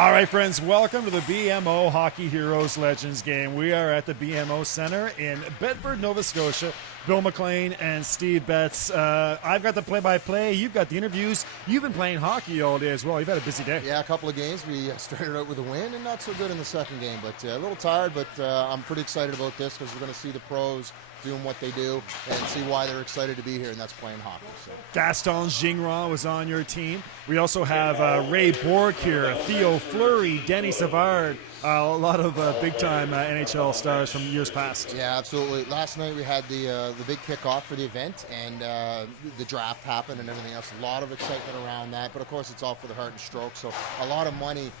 All right, friends, welcome to the BMO Hockey Heroes Legends game. We are at the BMO Center in Bedford, Nova Scotia. Bill McLean and Steve Betts. I've got the play-by-play. You've got the interviews. You've been playing hockey all day as well. You've had a busy day. Yeah, a couple of games. We started out with a win and not so good in the second game, but a little tired, but I'm pretty excited about this because we're going to see the pros doing what they do and see why they're excited to be here, and that's playing hockey. So. Gaston Gingras was on your team. We also have Ray Borg here, Theo Fleury, Denny Savard, a lot of big-time NHL stars from years past. Yeah, absolutely. Last night we had the big kickoff for the event, and the draft happened and everything else. A lot of excitement around that, but of course it's all for the Heart and Stroke, so a lot of money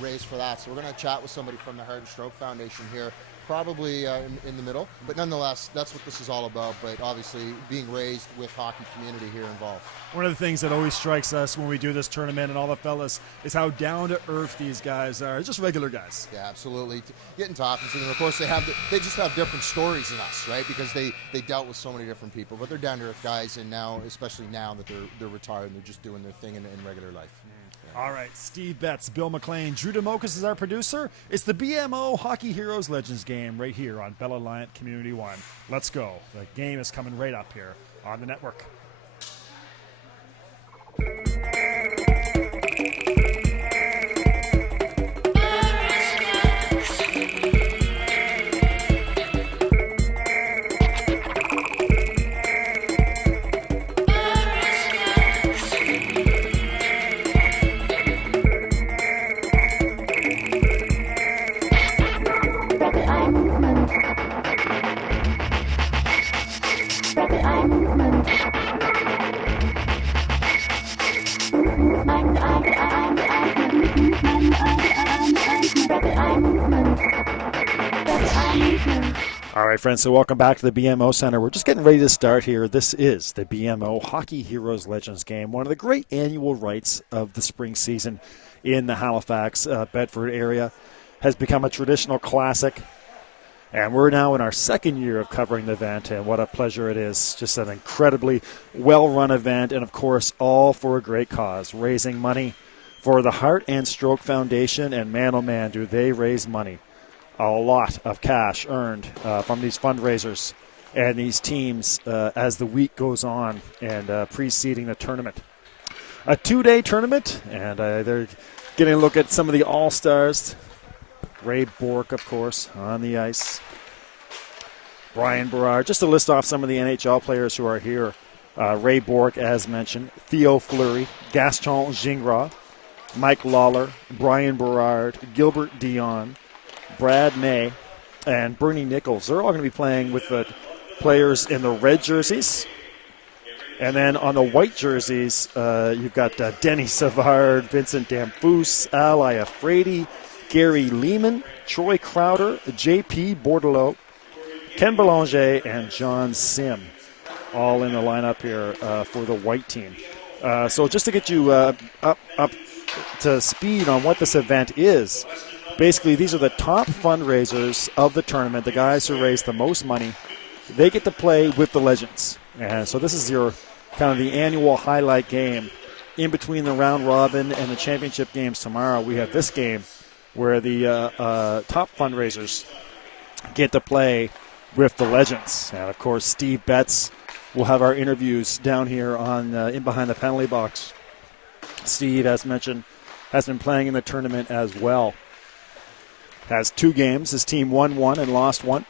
raised for that. So we're going to chat with somebody from the Heart and Stroke Foundation here, probably in the middle, but nonetheless, that's what this is all about, but obviously being raised with hockey community here involved. One of the things that always strikes us when we do this tournament and all the fellas is how down-to-earth these guys are, just regular guys. Yeah, absolutely. Getting talking to them, of course, they just have different stories than us, right, because they dealt with so many different people, but they're down-to-earth guys, and now, especially now that they're retired and they're just doing their thing in regular life. Yeah. All right, Steve Betts, Bill McLean, Drew DeMocas is our producer. It's the BMO Hockey Heroes Legends game right here on Bell Alliant Community One. Let's go. The game is coming right up here on the network. All right, friends, so welcome back to the BMO Center. We're just getting ready to start here. This is the BMO Hockey Heroes Legends game, one of the great annual rights of the spring season in the Halifax, Bedford area. Has become a traditional classic, and we're now in our second year of covering the event, and what a pleasure it is. Just an incredibly well-run event, and of course, all for a great cause, raising money for the Heart and Stroke Foundation, and man, oh man, do they raise money. A lot of cash earned from these fundraisers and these teams as the week goes on and preceding the tournament. A two-day tournament, and they're getting a look at some of the all-stars. Ray Bork, of course, on the ice. Brian Berard, just to list off some of the NHL players who are here. Ray Bork, as mentioned. Theo Fleury, Gaston Gingras, Mike Lawler, Brian Berard, Gilbert Dion, Brad May, and Bernie Nichols. They're all going to be playing with the players in the red jerseys. And then on the white jerseys, you've got Denny Savard, Vincent Damphousse, Al Iafrate, Gary Lehman, Troy Crowder, J.P. Bordelot, Ken Belanger, and John Sim, all in the lineup here for the white team. So just to get you up to speed on what this event is, basically, these are the top fundraisers of the tournament, the guys who raise the most money. They get to play with the legends. And so this is your kind of the annual highlight game. In between the round robin and the championship games tomorrow, we have this game where the top fundraisers get to play with the legends. And, of course, Steve Betts will have our interviews down here on in behind the penalty box. Steve, as mentioned, has been playing in the tournament as well. Has two games. His team won one and lost one.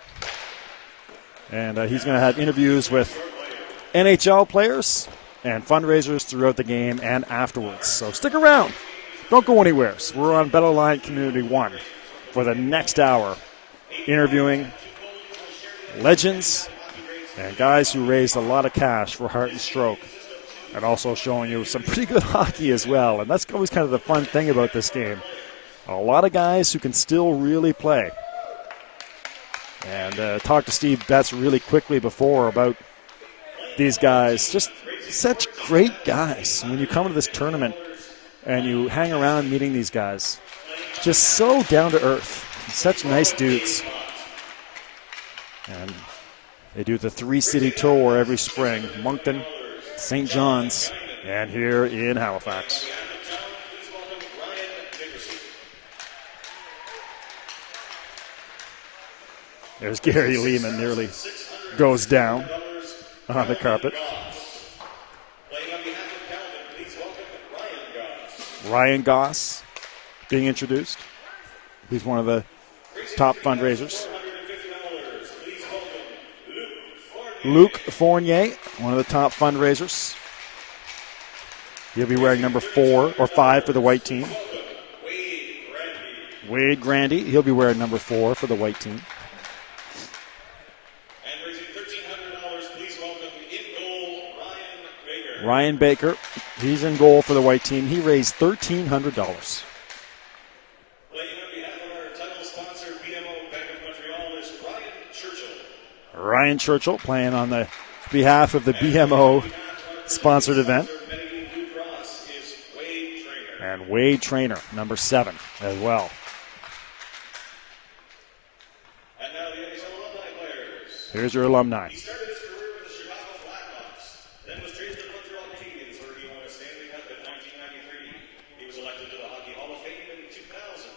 And he's going to have interviews with NHL players and fundraisers throughout the game and afterwards. So stick around. Don't go anywhere. So we're on Bell Alliant Community One for the next hour, interviewing legends and guys who raised a lot of cash for Heart and Stroke, and also showing you some pretty good hockey as well. And that's always kind of the fun thing about this game. A lot of guys who can still really play. And talked to Steve Betts really quickly before about these guys. Just such great guys. When you come to this tournament and you hang around meeting these guys, just so down to earth. Such nice dudes. And they do the three-city tour every spring. Moncton, St. John's, and here in Halifax. There's Gary Lehman nearly goes down on the carpet. Ryan Goss being introduced. He's one of the top fundraisers. Luke Fournier, one of the top fundraisers. He'll be wearing number 4 or 5 for the white team. Wade Grandy, he'll be wearing number 4 for the white team. Ryan Baker, he's in goal for the white team. He raised $1,300. Playing on behalf of our title sponsor, BMO Bank of Montreal, is Ryan Churchill. Ryan Churchill playing on the behalf of the BMO sponsored event. And Wade Trainer, number 7 as well. And now the NHL alumni players. Here's your alumni. He started his career with the Chicago Blackhawks, then was traded to the Montreal Canadiens, where he won a Stanley Cup in 1993. He was elected to the Hockey Hall of Fame in 2000.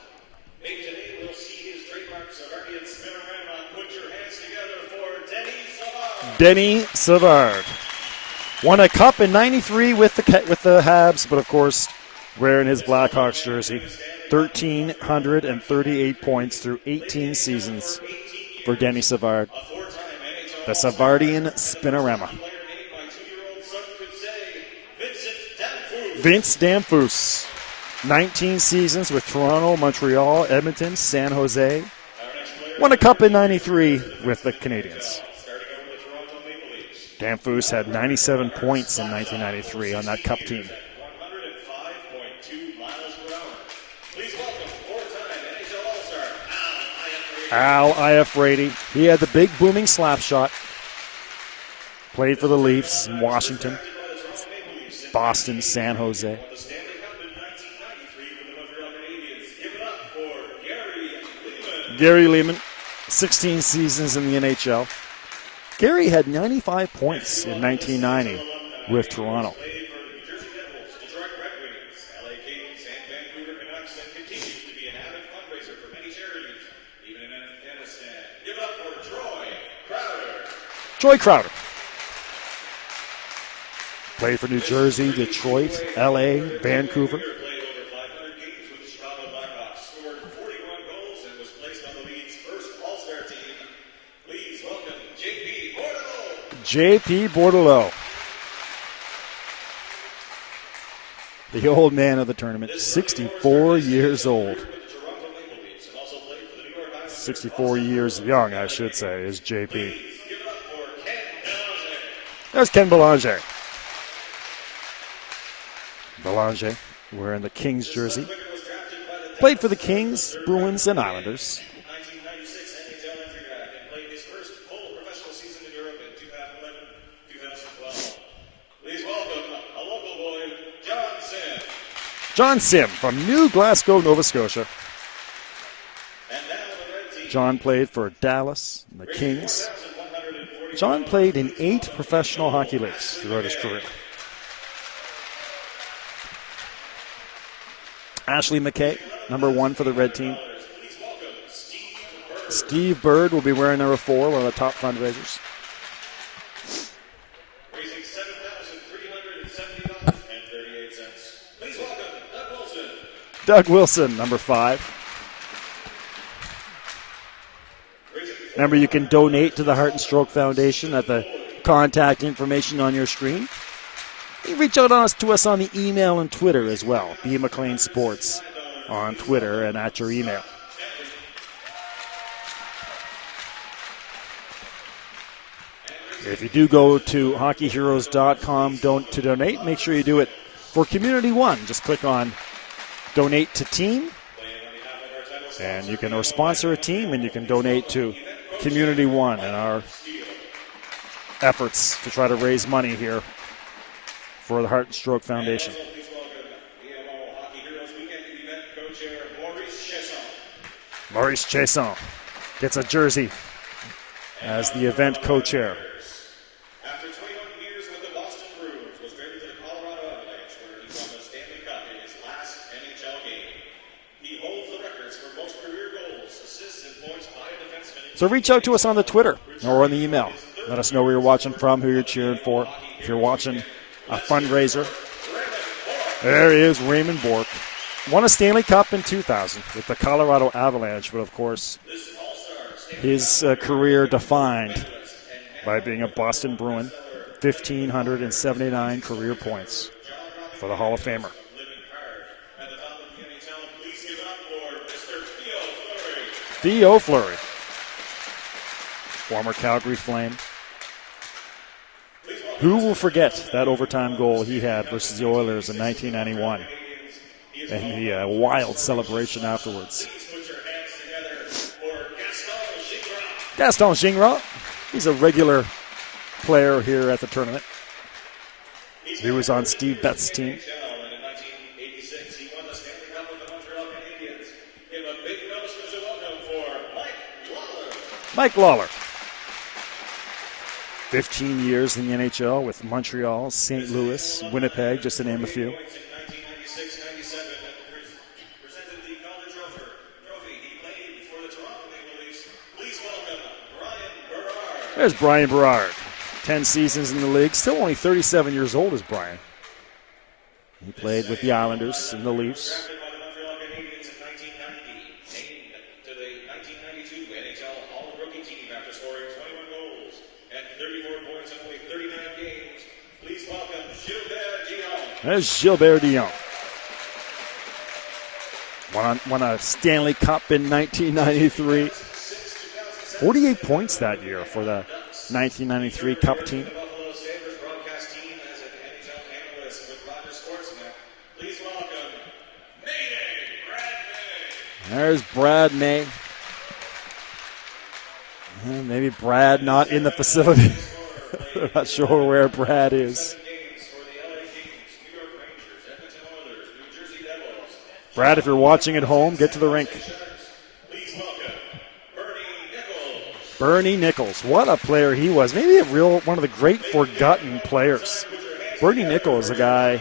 Maybe today we'll see his trademark Savardian Spinorama. Put your hands together for Denny Savard. Denny Savard won a cup in '93 with the Habs, but of course wearing his Blackhawks jersey. 1,338 points through 18 seasons for Denny Savard. The Savardian Spinorama. Vince Damphousse. 19 seasons with Toronto, Montreal, Edmonton, San Jose. Won a cup in '93 with the Canadiens. Damphousse had 97 points in 1993 on that cup team. Al Iafrate. He had the big booming slap shot. Played for the Leafs in Washington, Boston, San Jose. Gary Lehman, 16 seasons in the NHL. Gary had 95 points in 1990 with Toronto. Troy Crowder. Played for New Jersey, Detroit, LA, Vancouver. J.P. Bordelot. The old man of the tournament, 64 years old. 64 years young, I should say, is J.P. There's Ken Belanger. Belanger wearing the Kings jersey. Played for the Kings, Bruins, and Islanders. John Sim from New Glasgow, Nova Scotia. John played for Dallas and the Kings. John played in 8 professional hockey leagues throughout his career. Ashley McKay, number 1 for the red team. Steve Bird will be wearing number 4, one of the top fundraisers. Doug Wilson, number 5. Remember, you can donate to the Heart and Stroke Foundation at the contact information on your screen. You can reach out to us on the email and Twitter as well. B. McLean Sports on Twitter and at your email. If you do go to hockeyheroes.com to donate, make sure you do it for Community One. Just click on Donate to Team, and you can or sponsor a team, and you can donate to Community One and our efforts to try to raise money here for the Heart and Stroke Foundation. Maurice Chasson gets a jersey as the event co-chair. After 21 years with the Boston Bruins, was traded to the Colorado Avalanche, where he won the Stanley Cup in his last NHL game. He holds the records for most career goals, assists, and points by a defenseman. So reach out to us on the Twitter or on the email. Let us know where you're watching from, who you're cheering for. If you're watching a fundraiser, there is Raymond Bourque. Won a Stanley Cup in 2000 with the Colorado Avalanche, but of course, his career defined by being a Boston Bruin. 1,579 career points for the Hall of Famer. Theo Fleury, former Calgary Flame. Who will forget that overtime goal he had versus the Oilers in 1991 and the wild celebration afterwards? Gaston Gingras, he's a regular player here at the tournament. He was on Steve Betts' team. Mike Lawler. 15 years in the NHL with Montreal, St. Louis, Winnipeg, just to name a few. There's Brian Berard. 10 seasons in the league. Still only 37 years old is Brian. He played with the Islanders and the Leafs. There's Gilbert Dion. Won a Stanley Cup in 1993. 48 points that year for the 1993 Cup team. There's Brad May. Maybe Brad not in the facility. I'm not sure where Brad is. Brad, if you're watching at home, get to the rink. Bernie Nichols, what a player he was. Maybe one of the great forgotten players. Bernie Nichols, a guy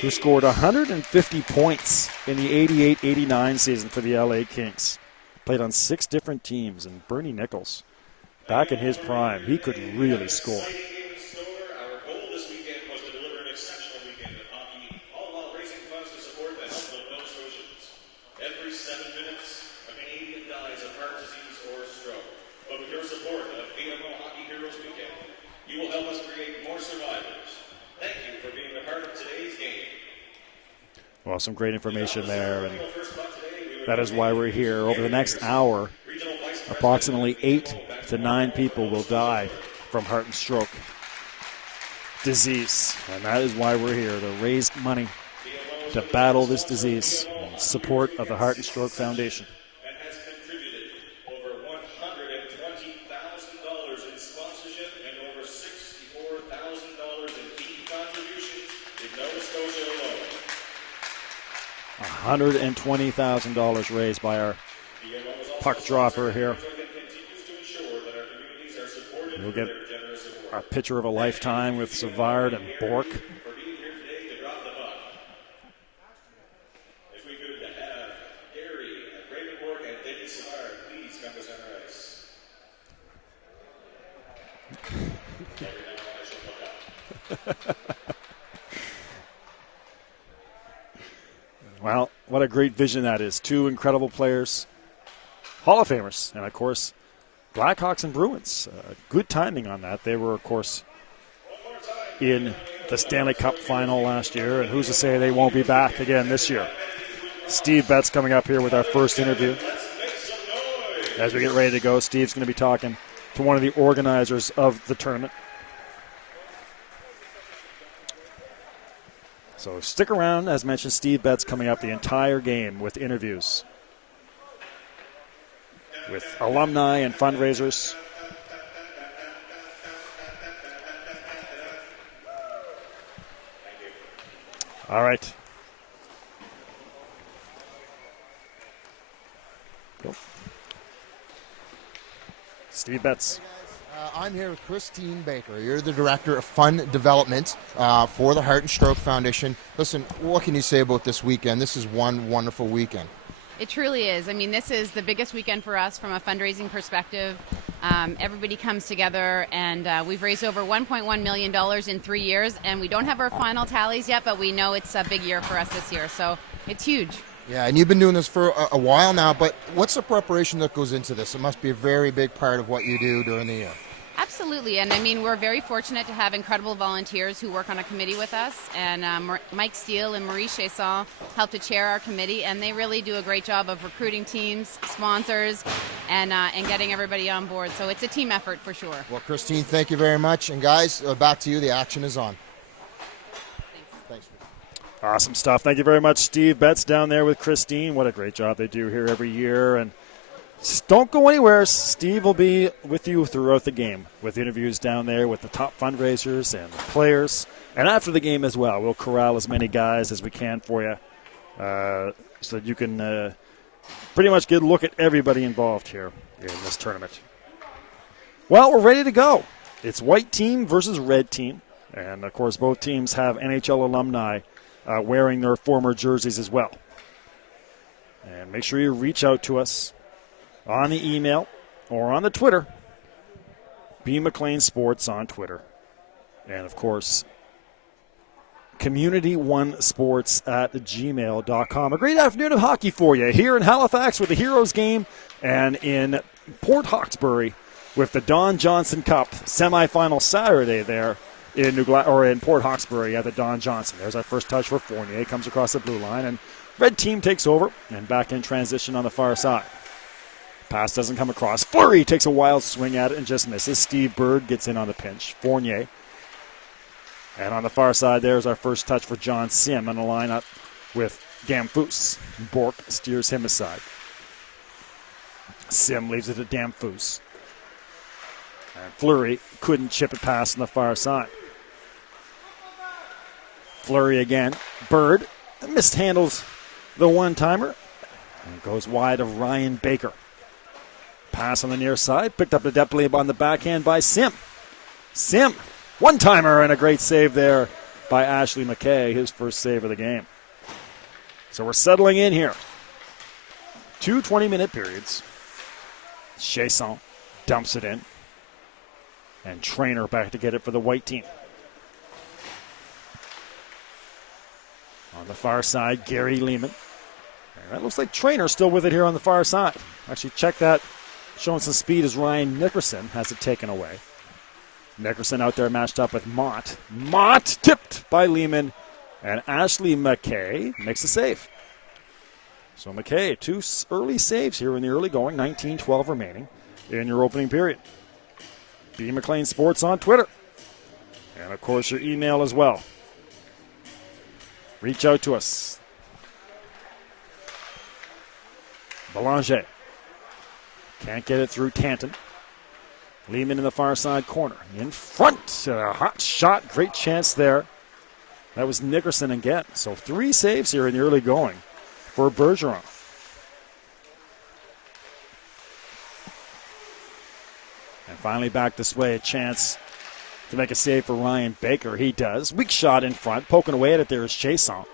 who scored 150 points in the 88-89 season for the LA Kings. Played on 6 different teams, and Bernie Nichols, back in his prime, he could really score. Well, some great information there, and that is why we're here. Over the next hour, approximately 8 to 9 people will die from heart and stroke disease, and that is why we're here, to raise money to battle this disease in support of the Heart and Stroke Foundation. $120,000 raised by our puck dropper here. We'll get our picture of a lifetime with Savard and Bourque. Well, what a great vision that is. 2 incredible players, Hall of Famers, and, of course, Blackhawks and Bruins. Good timing on that. They were, of course, in the Stanley Cup final last year, and who's to say they won't be back again this year. Steve Betts coming up here with our first interview. As we get ready to go, Steve's going to be talking to one of the organizers of the tournament. So stick around. As mentioned, Steve Betts coming up the entire game with interviews with alumni and fundraisers. All right. Cool. Steve Betts. I'm here with Christine Baker. You're the Director of Fund Development for the Heart and Stroke Foundation. Listen, what can you say about this weekend? This is one wonderful weekend. It truly is. I mean, this is the biggest weekend for us from a fundraising perspective. Everybody comes together, and we've raised over $1.1 million in 3 years, and we don't have our final tallies yet, but we know it's a big year for us this year, so it's huge. Yeah, and you've been doing this for a while now, but what's the preparation that goes into this? It must be a very big part of what you do during the year. Absolutely, and I mean, we're very fortunate to have incredible volunteers who work on a committee with us, and Mike Steele and Marie Chasson help to chair our committee, and they really do a great job of recruiting teams, sponsors, and getting everybody on board, so it's a team effort for sure. Well, Christine, thank you very much, and guys, back to you. The action is on. Thanks. Awesome stuff. Thank you very much, Steve Betts, down there with Christine. What a great job they do here every year, and don't go anywhere. Steve will be with you throughout the game with interviews down there with the top fundraisers and the players. And after the game as well, we'll corral as many guys as we can for you so that you can pretty much get a look at everybody involved here in this tournament. Well, we're ready to go. It's white team versus red team. And, of course, both teams have NHL alumni wearing their former jerseys as well. And make sure you reach out to us on the email or on the Twitter, B. McLean Sports on Twitter. And, of course, community1sports@gmail.com. A great afternoon of hockey for you here in Halifax with the Heroes game and in Port Hawkesbury with the Don Johnson Cup semifinal Saturday there in Port Hawkesbury at the Don Johnson. There's our first touch for Fournier. Comes across the blue line, and red team takes over and back in transition on the far side. Pass doesn't come across. Fleury takes a wild swing at it and just misses. Steve Bird gets in on the pinch. Fournier. And on the far side, there's our first touch for John Sim on the lineup with Damphus. Bork steers him aside. Sim leaves it to Damphus. And Fleury couldn't chip it past on the far side. Fleury again. Bird mishandles the one-timer and goes wide of Ryan Baker. Pass on the near side, picked up adeptly on the backhand by Sim. Sim, one-timer and a great save there by Ashley McKay, his first save of the game. So we're settling in here. 2 20-minute periods. Chasson dumps it in. And Trainer back to get it for the white team. On the far side, Gary Lehman. And that looks like Trainer still with it here on the far side. Actually, check that. Showing some speed as Ryan Nickerson has it taken away. Nickerson out there matched up with Mott. Mott tipped by Lehman. And Ashley McKay makes the save. So McKay, 2 early saves here in the early going. 19-12 remaining in your opening period. B. McLean Sports on Twitter. And, of course, your email as well. Reach out to us. Belanger. Can't get it through Tanton. Lehman in the far side corner. In front. A hot shot. Great chance there. That was Nickerson again. So 3 saves here in the early going for Bergeron. And finally back this way, a chance to make a save for Ryan Baker. He does. Weak shot in front. Poking away at it there is Chasson.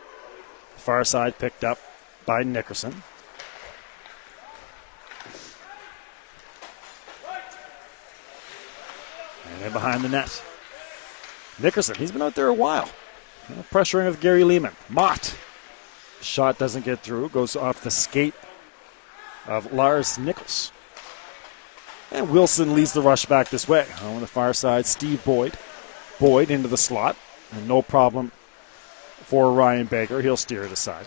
Far side picked up by Nickerson. And then behind the net. Nickerson, he's been out there a while. Pressuring with Gary Lehman. Mott. Shot doesn't get through. Goes off the skate of Lars Nichols. And Wilson leads the rush back this way. On the far side, Steve Boyd. Boyd into the slot. And no problem for Ryan Baker. He'll steer it aside.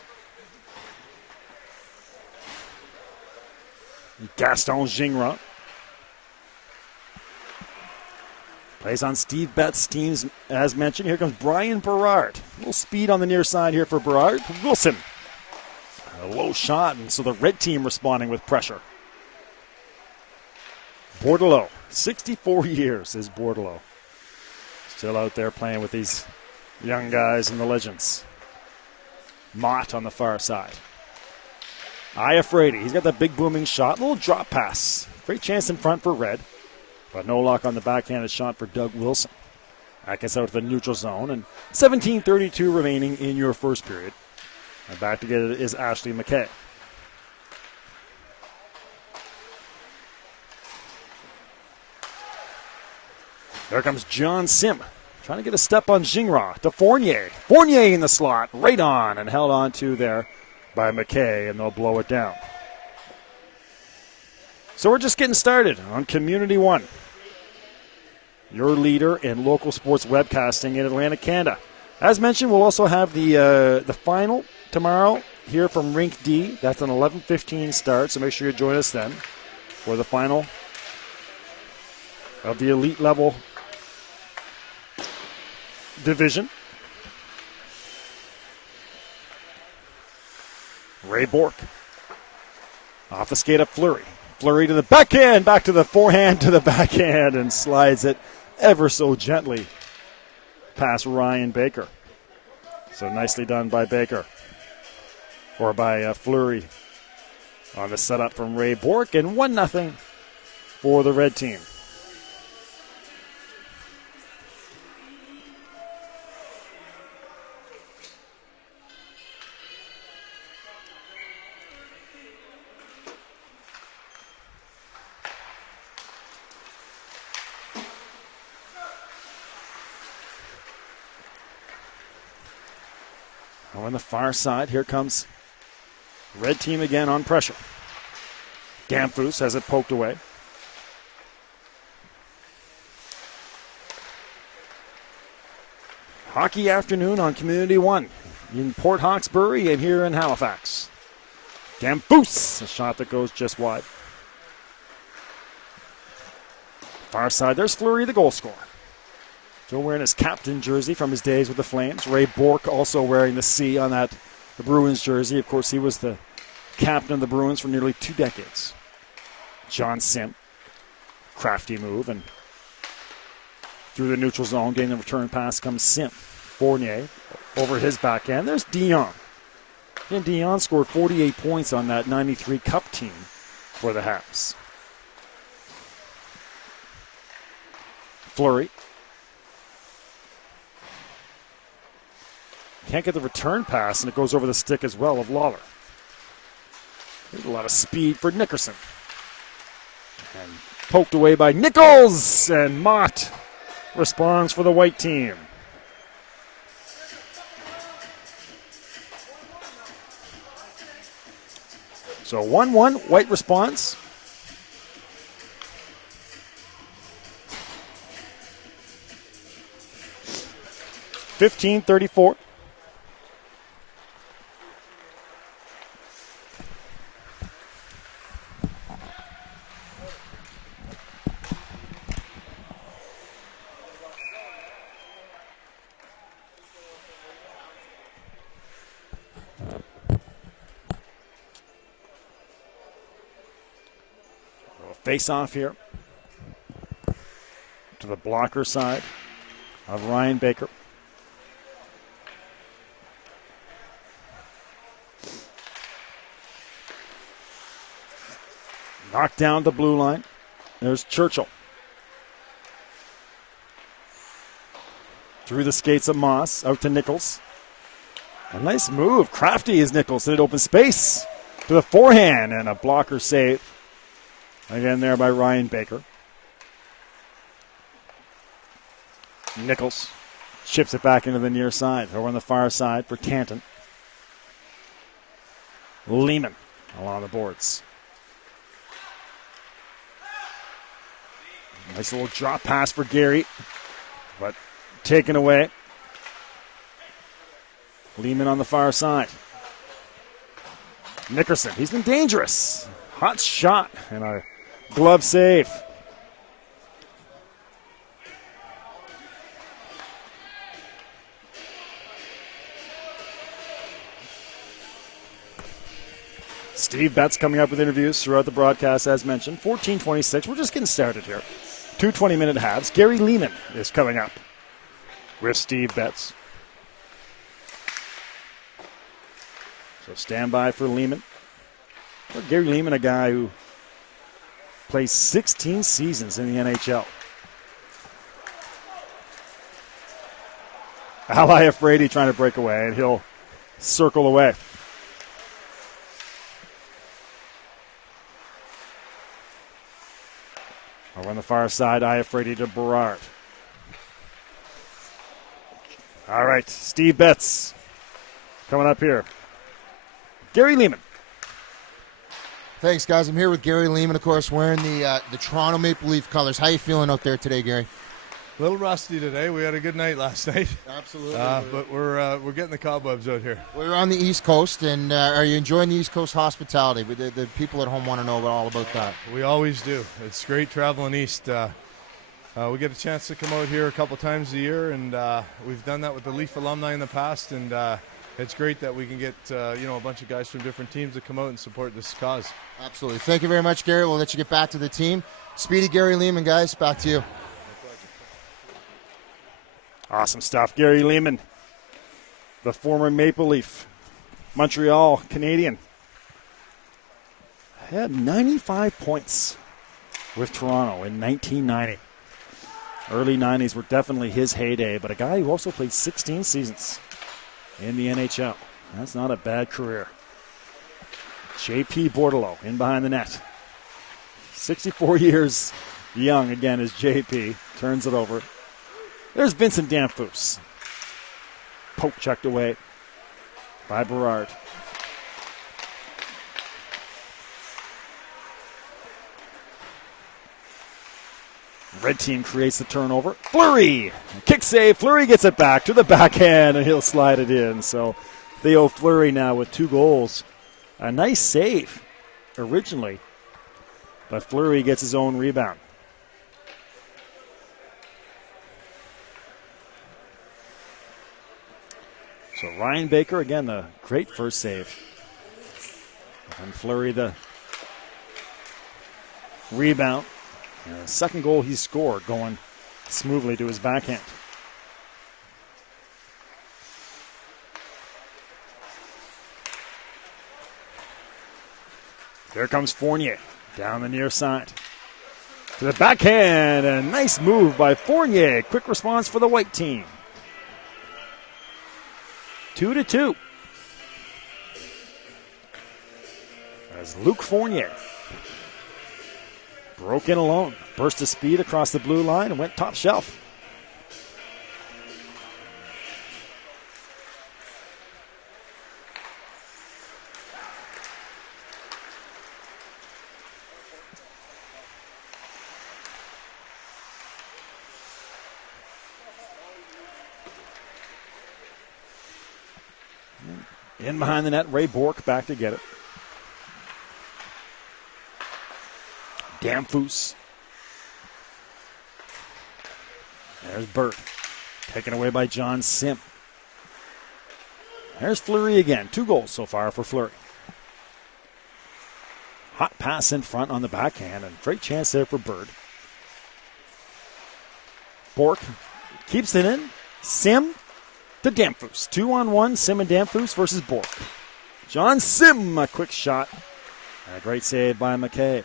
Gaston Gingras. Plays on Steve Betts' teams, as mentioned. Here comes Brian Berard. A little speed on the near side here for Berard. Wilson. A low shot, and so the red team responding with pressure. Bordelot. 64 years is Bordelot. Still out there playing with these young guys and the legends. Mott on the far side. Iafrate. He's got that big booming shot. Little drop pass. Great chance in front for red. But no luck on the backhanded shot for Doug Wilson. That gets out to the neutral zone. And 17:32 remaining in your first period. And back to get it is Ashley McKay. There comes John Sim, trying to get a step on Gingras to Fournier. Fournier in the slot, right on, and held on to there by McKay, and they'll blow it down. So we're just getting started on Community One, your leader in local sports webcasting in Atlantic Canada. As mentioned, we'll also have the final tomorrow here from Rink D. That's an 11:15 start, so make sure you join us then for the final of the elite level division. Ray Bork off the skate up Fleury. Fleury to the backhand, back to the forehand to the backhand, and slides it ever so gently past Ryan Baker. So nicely done by Baker, or by Fleury on the setup from Ray Bork, and 1-0 for the red team. On the far side, here comes red team again on pressure. Damphus has it poked away. Hockey afternoon on Community One in Port Hawkesbury and here in Halifax. Damphus, a shot that goes just wide. Far side, there's Fleury, the goal scorer. Still wearing his captain jersey from his days with the Flames. Ray Bork also wearing the C on the Bruins jersey. Of course, he was the captain of the Bruins for nearly 2 decades. John Sim, crafty move, and through the neutral zone, getting the return pass comes Sim. Fournier over his backhand. There's Dion. And Dion scored 48 points on that 93 Cup team for the Habs. Fleury. Can't get the return pass, and it goes over the stick as well of Lawler. There's a lot of speed for Nickerson. And poked away by Nichols, and Mott responds for the white team. So 1-1, white response. $15:34. Face off here to the blocker side of Ryan Baker. Knocked down the blue line. There's Churchill. Through the skates of Moss, out to Nichols. A nice move. Crafty is Nichols in an open space to the forehand, and a blocker save. Again there by Ryan Baker. Nichols chips it back into the near side. Over on the far side for Canton. Lehman along the boards. Nice little drop pass for Gary, but taken away. Lehman on the far side. Nickerson, he's been dangerous. Hot shot and a glove save. Steve Betts coming up with interviews throughout the broadcast, as mentioned. 14:26. We're just getting started here. 2 20-minute halves. Gary Lehman is coming up with Steve Betts. So stand by for Lehman. Well, Gary Lehman, a guy who plays 16 seasons in the NHL. Ally Afraidy trying to break away, and he'll circle away. Over on the far side, Afraidy to Berard. All right, Steve Betts coming up here. Gary Lehman. Thanks, guys. I'm here with Gary Lehman, of course, wearing the Toronto Maple Leaf colors. How you feeling out there today, Gary? A little rusty today. We had a good night last night. Absolutely. But we're getting the cobwebs out here. We're on the East Coast, and are you enjoying the East Coast hospitality? The people at home want to know all about that. We always do. It's great traveling east. We get a chance to come out here a couple times a year, and we've done that with the Leaf alumni in the past, and it's great that we can get a bunch of guys from different teams to come out and support this cause. Absolutely. Thank you very much, Gary. We'll let you get back to the team. Speedy Gary Lehman, guys. Back to you. Awesome stuff. Gary Lehman, the former Maple Leaf, Montreal Canadian, had 95 points with Toronto in 1990. Early 90s were definitely his heyday, but a guy who also played 16 seasons in the NHL. That's not a bad career. J.P. Bordelot in behind the net. 64 years young again as J.P. turns it over. There's Vincent Damphousse. Poke checked away by Berard. Red team creates the turnover. Fleury! Kick save. Fleury gets it back to the backhand, and he'll slide it in. So Theo Fleury now with 2 goals. A nice save originally, but Fleury gets his own rebound. So Ryan Baker, again, the great first save. And Fleury the rebound. And the second goal he scored going smoothly to his backhand. There comes Fournier down the near side. To the backhand, a nice move by Fournier. Quick response for the white team. 2-2. As Luc Fournier broke in alone. Burst of speed across the blue line and went top shelf. In behind the net, Ray Bourque back to get it. Damphousse. There's Burt. Taken away by John Sim. There's Fleury again. 2 goals so far for Fleury. Hot pass in front on the backhand, and great chance there for Bird. Bourque keeps it in. Sim to Damphousse. 2-on-1, Sim and Damphousse versus Bourque. John Sim, a quick shot. And a great save by McKay.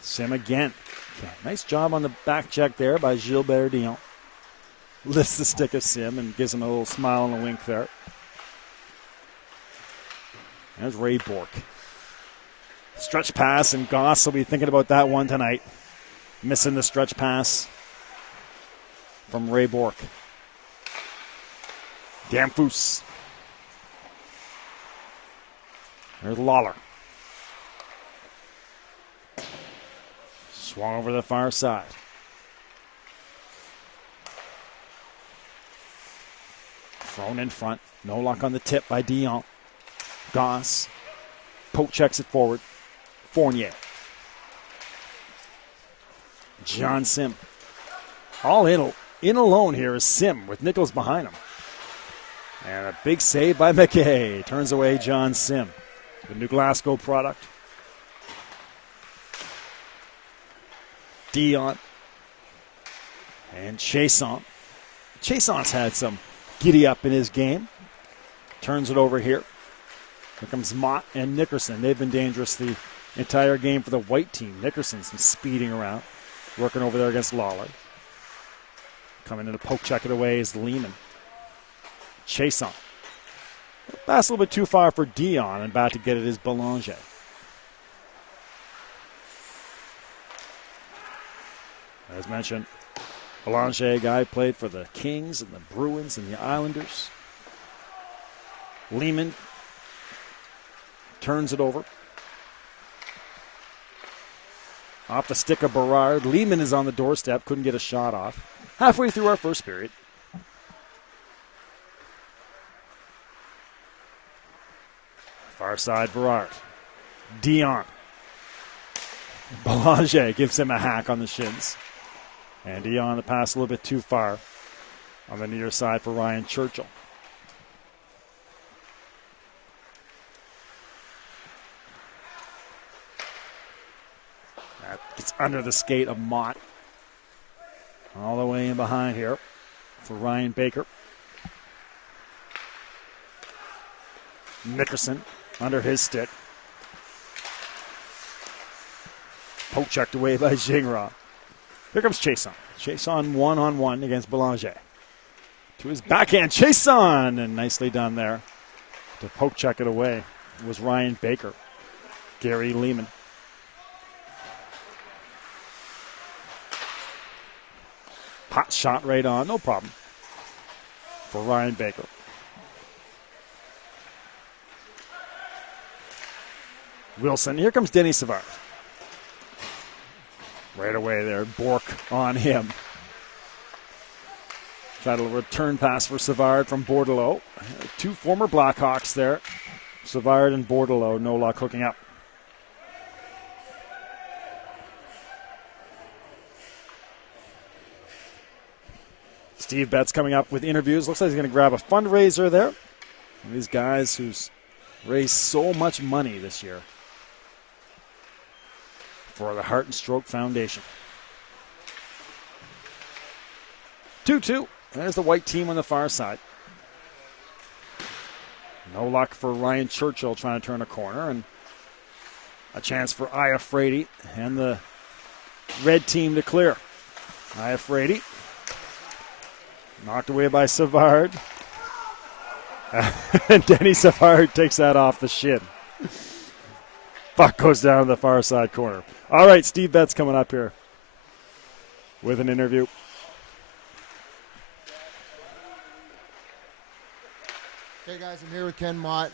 Sim again. Okay, nice job on the back check there by Gilbert Dion. Lifts the stick of Sim and gives him a little smile and a wink there. There's Ray Bourque. Stretch pass, and Goss will be thinking about that one tonight. Missing the stretch pass from Ray Bourque. Damphousse. There's Lawler. Swung over the far side. Thrown in front. No luck on the tip by Dion. Goss. Poke checks it forward. Fournier. John Sim. All in alone here is Sim with Nichols behind him. And a big save by McKay. Turns away John Sim. The New Glasgow product. Dion. And Chason. Chason's had some giddy up in his game. Turns it over here. Here comes Mott and Nickerson. They've been dangerous the entire game for the white team. Nickerson's been speeding around. Working over there against Lawler. Coming in to poke check it away is Lehman. Chason. Pass a little bit too far for Dion, and about to get it is Belanger. As mentioned, Belanger, guy played for the Kings and the Bruins and the Islanders. Lehman turns it over. Off the stick of Berard. Lehman is on the doorstep, couldn't get a shot off. Halfway through our first period. Far side, Berard. Dion. Belanger gives him a hack on the shins. And Dion the pass a little bit too far on the near side for Ryan Churchill. That gets under the skate of Mott. All the way in behind here for Ryan Baker. Nickerson under his stick. Poke checked away by Gingras. Here comes Chason. Chason one-on-one against Belanger. To his backhand, Chason! And nicely done there. To poke check it away was Ryan Baker. Gary Lehman. Hot shot right on, no problem. For Ryan Baker. Wilson, here comes Denny Savard. Right away there, Bork on him. Tried a return pass for Savard from Bordelot. Two former Blackhawks there. Savard and Bordelot, no luck hooking up. Steve Betts coming up with interviews. Looks like he's going to grab a fundraiser there. These guys who's raised so much money this year for the Heart and Stroke Foundation. 2-2. There's the white team on the far side. No luck for Ryan Churchill trying to turn a corner. And a chance for Iafrate and the red team to clear. Iafrate knocked away by Savard. And Denny Savard takes that off the shin. Puck goes down to the far side corner. All right, Steve Betts coming up here with an interview. Hey guys, I'm here with Ken Mott.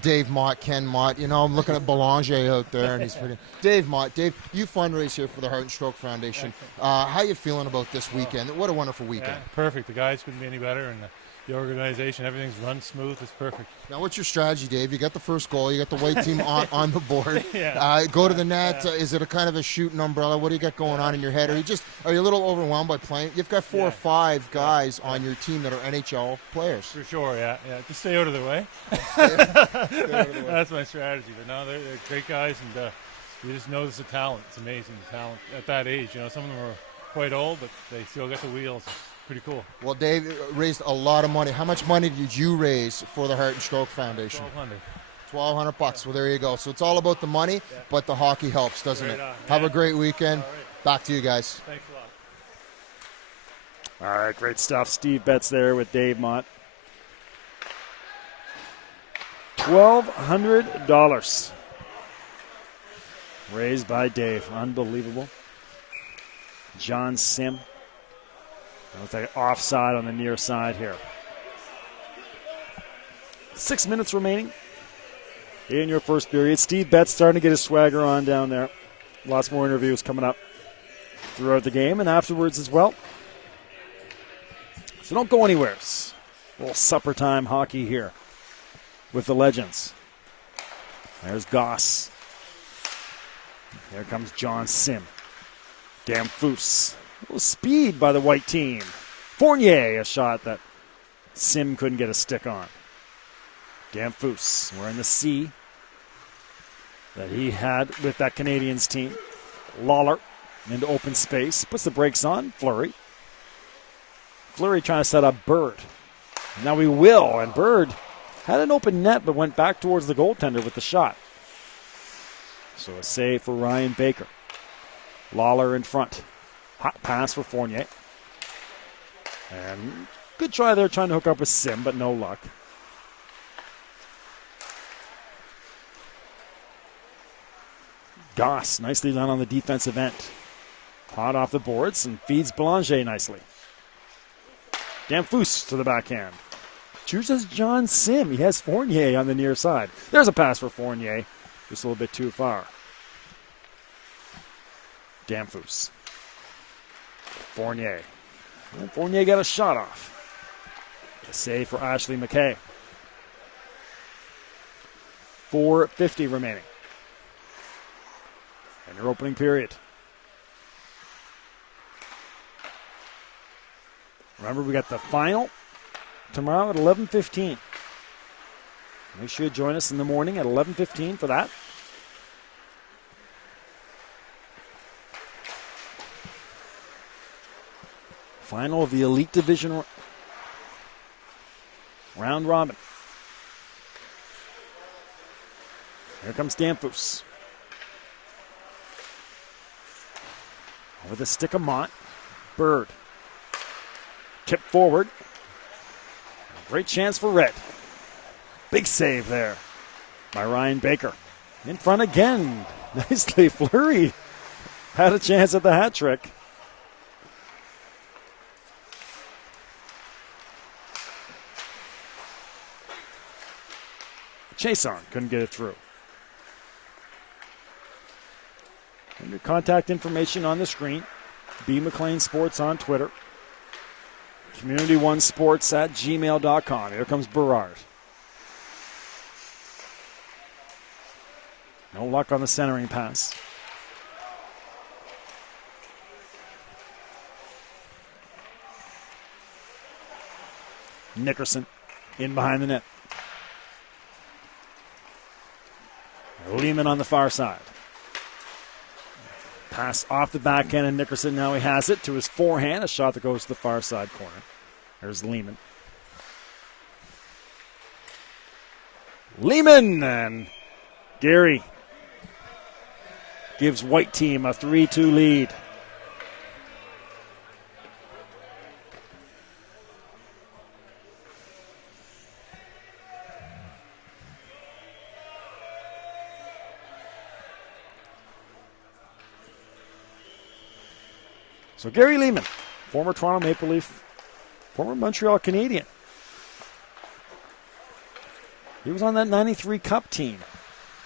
Dave Mott, Ken Mott. You know, I'm looking at Belanger out there, and he's pretty. Dave Mott, Dave, you fundraise here for the Heart and Stroke Foundation. How you feeling about this weekend? What a wonderful weekend. Yeah, perfect. The guys couldn't be any better, and the organization, everything's run smooth. It's perfect. Now, what's your strategy, Dave? You got the first goal. You got the white team on the board. Yeah. Go to the net. Is it a kind of a shooting umbrella? What do you got going on in your head? Are you a little overwhelmed by playing? You've got 4 or 5 guys on your team that are NHL players. For sure, yeah. Just stay out of their way. That's my strategy. But no, they're great guys, and you just notice the talent. It's amazing, the talent at that age. You know, some of them are quite old, but they still got the wheels. Pretty cool. Well, Dave raised a lot of money. How much money did you raise for the Heart and Stroke Foundation? $1,200. Well, there you go. So it's all about the money, but the hockey helps, doesn't it? Have a great weekend. Back to you guys. Thanks a lot. All right, great stuff. Steve Betts there with Dave Mott. $1,200 raised by Dave. Unbelievable. John Sim. With an offside on the near side here. 6 minutes remaining in your first period. Steve Betts starting to get his swagger on down there. Lots more interviews coming up throughout the game and afterwards as well. So don't go anywhere. It's a little supper time hockey here with the legends. There's Goss. Here comes John Sim. Damphus. A little speed by the white team. Fournier, a shot that Sim couldn't get a stick on. Damphus, we're in the C that he had with that Canadiens team. Lawler into open space. Puts the brakes on. Fleury. Fleury trying to set up Bird. Now we will. And Bird had an open net but went back towards the goaltender with the shot. So a save for Ryan Baker. Lawler in front. Hot pass for Fournier. And good try there trying to hook up with Sim, but no luck. Goss, nicely done on the defensive end. Hot off the boards and feeds Belanger nicely. Danfus to the backhand. Chooses John Sim. He has Fournier on the near side. There's a pass for Fournier. Just a little bit too far. Danfus. Fournier. And Fournier got a shot off. A save for Ashley McKay. 4:50 remaining in your opening period. Remember, we got the final tomorrow at 11:15. Make sure you join us in the morning at 11:15 for that. Final of the Elite Division round robin. Here comes Danfus. Over the stick of Mott. Bird. Tip forward. Great chance for Red. Big save there by Ryan Baker. In front again. Nicely. Fleury had a chance at the hat trick. Chason couldn't get it through. And your contact information on the screen. B. McLean Sports on Twitter. Community1sports@gmail.com. Here comes Berard. No luck on the centering pass. Nickerson in behind the net. Lehman on the far side. Pass off the backhand, and Nickerson now he has it to his forehand. A shot that goes to the far side corner. There's Lehman. Lehman and Gary gives White Team a 3-2 lead. So Gary Lehman, former Toronto Maple Leaf, former Montreal Canadian. He was on that 93 Cup team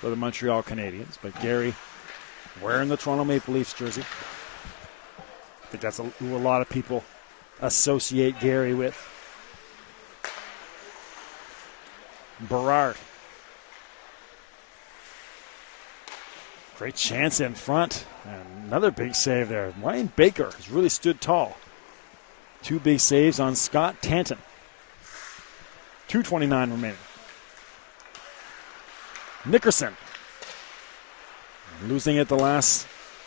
for the Montreal Canadiens, but Gary wearing the Toronto Maple Leafs jersey. I think that's who a lot of people associate Gary with. Berard. Great chance in front. And another big save there. Ryan Baker has really stood tall. Two big saves on Scott Tanton. 2:29 remaining. Nickerson. Losing at the last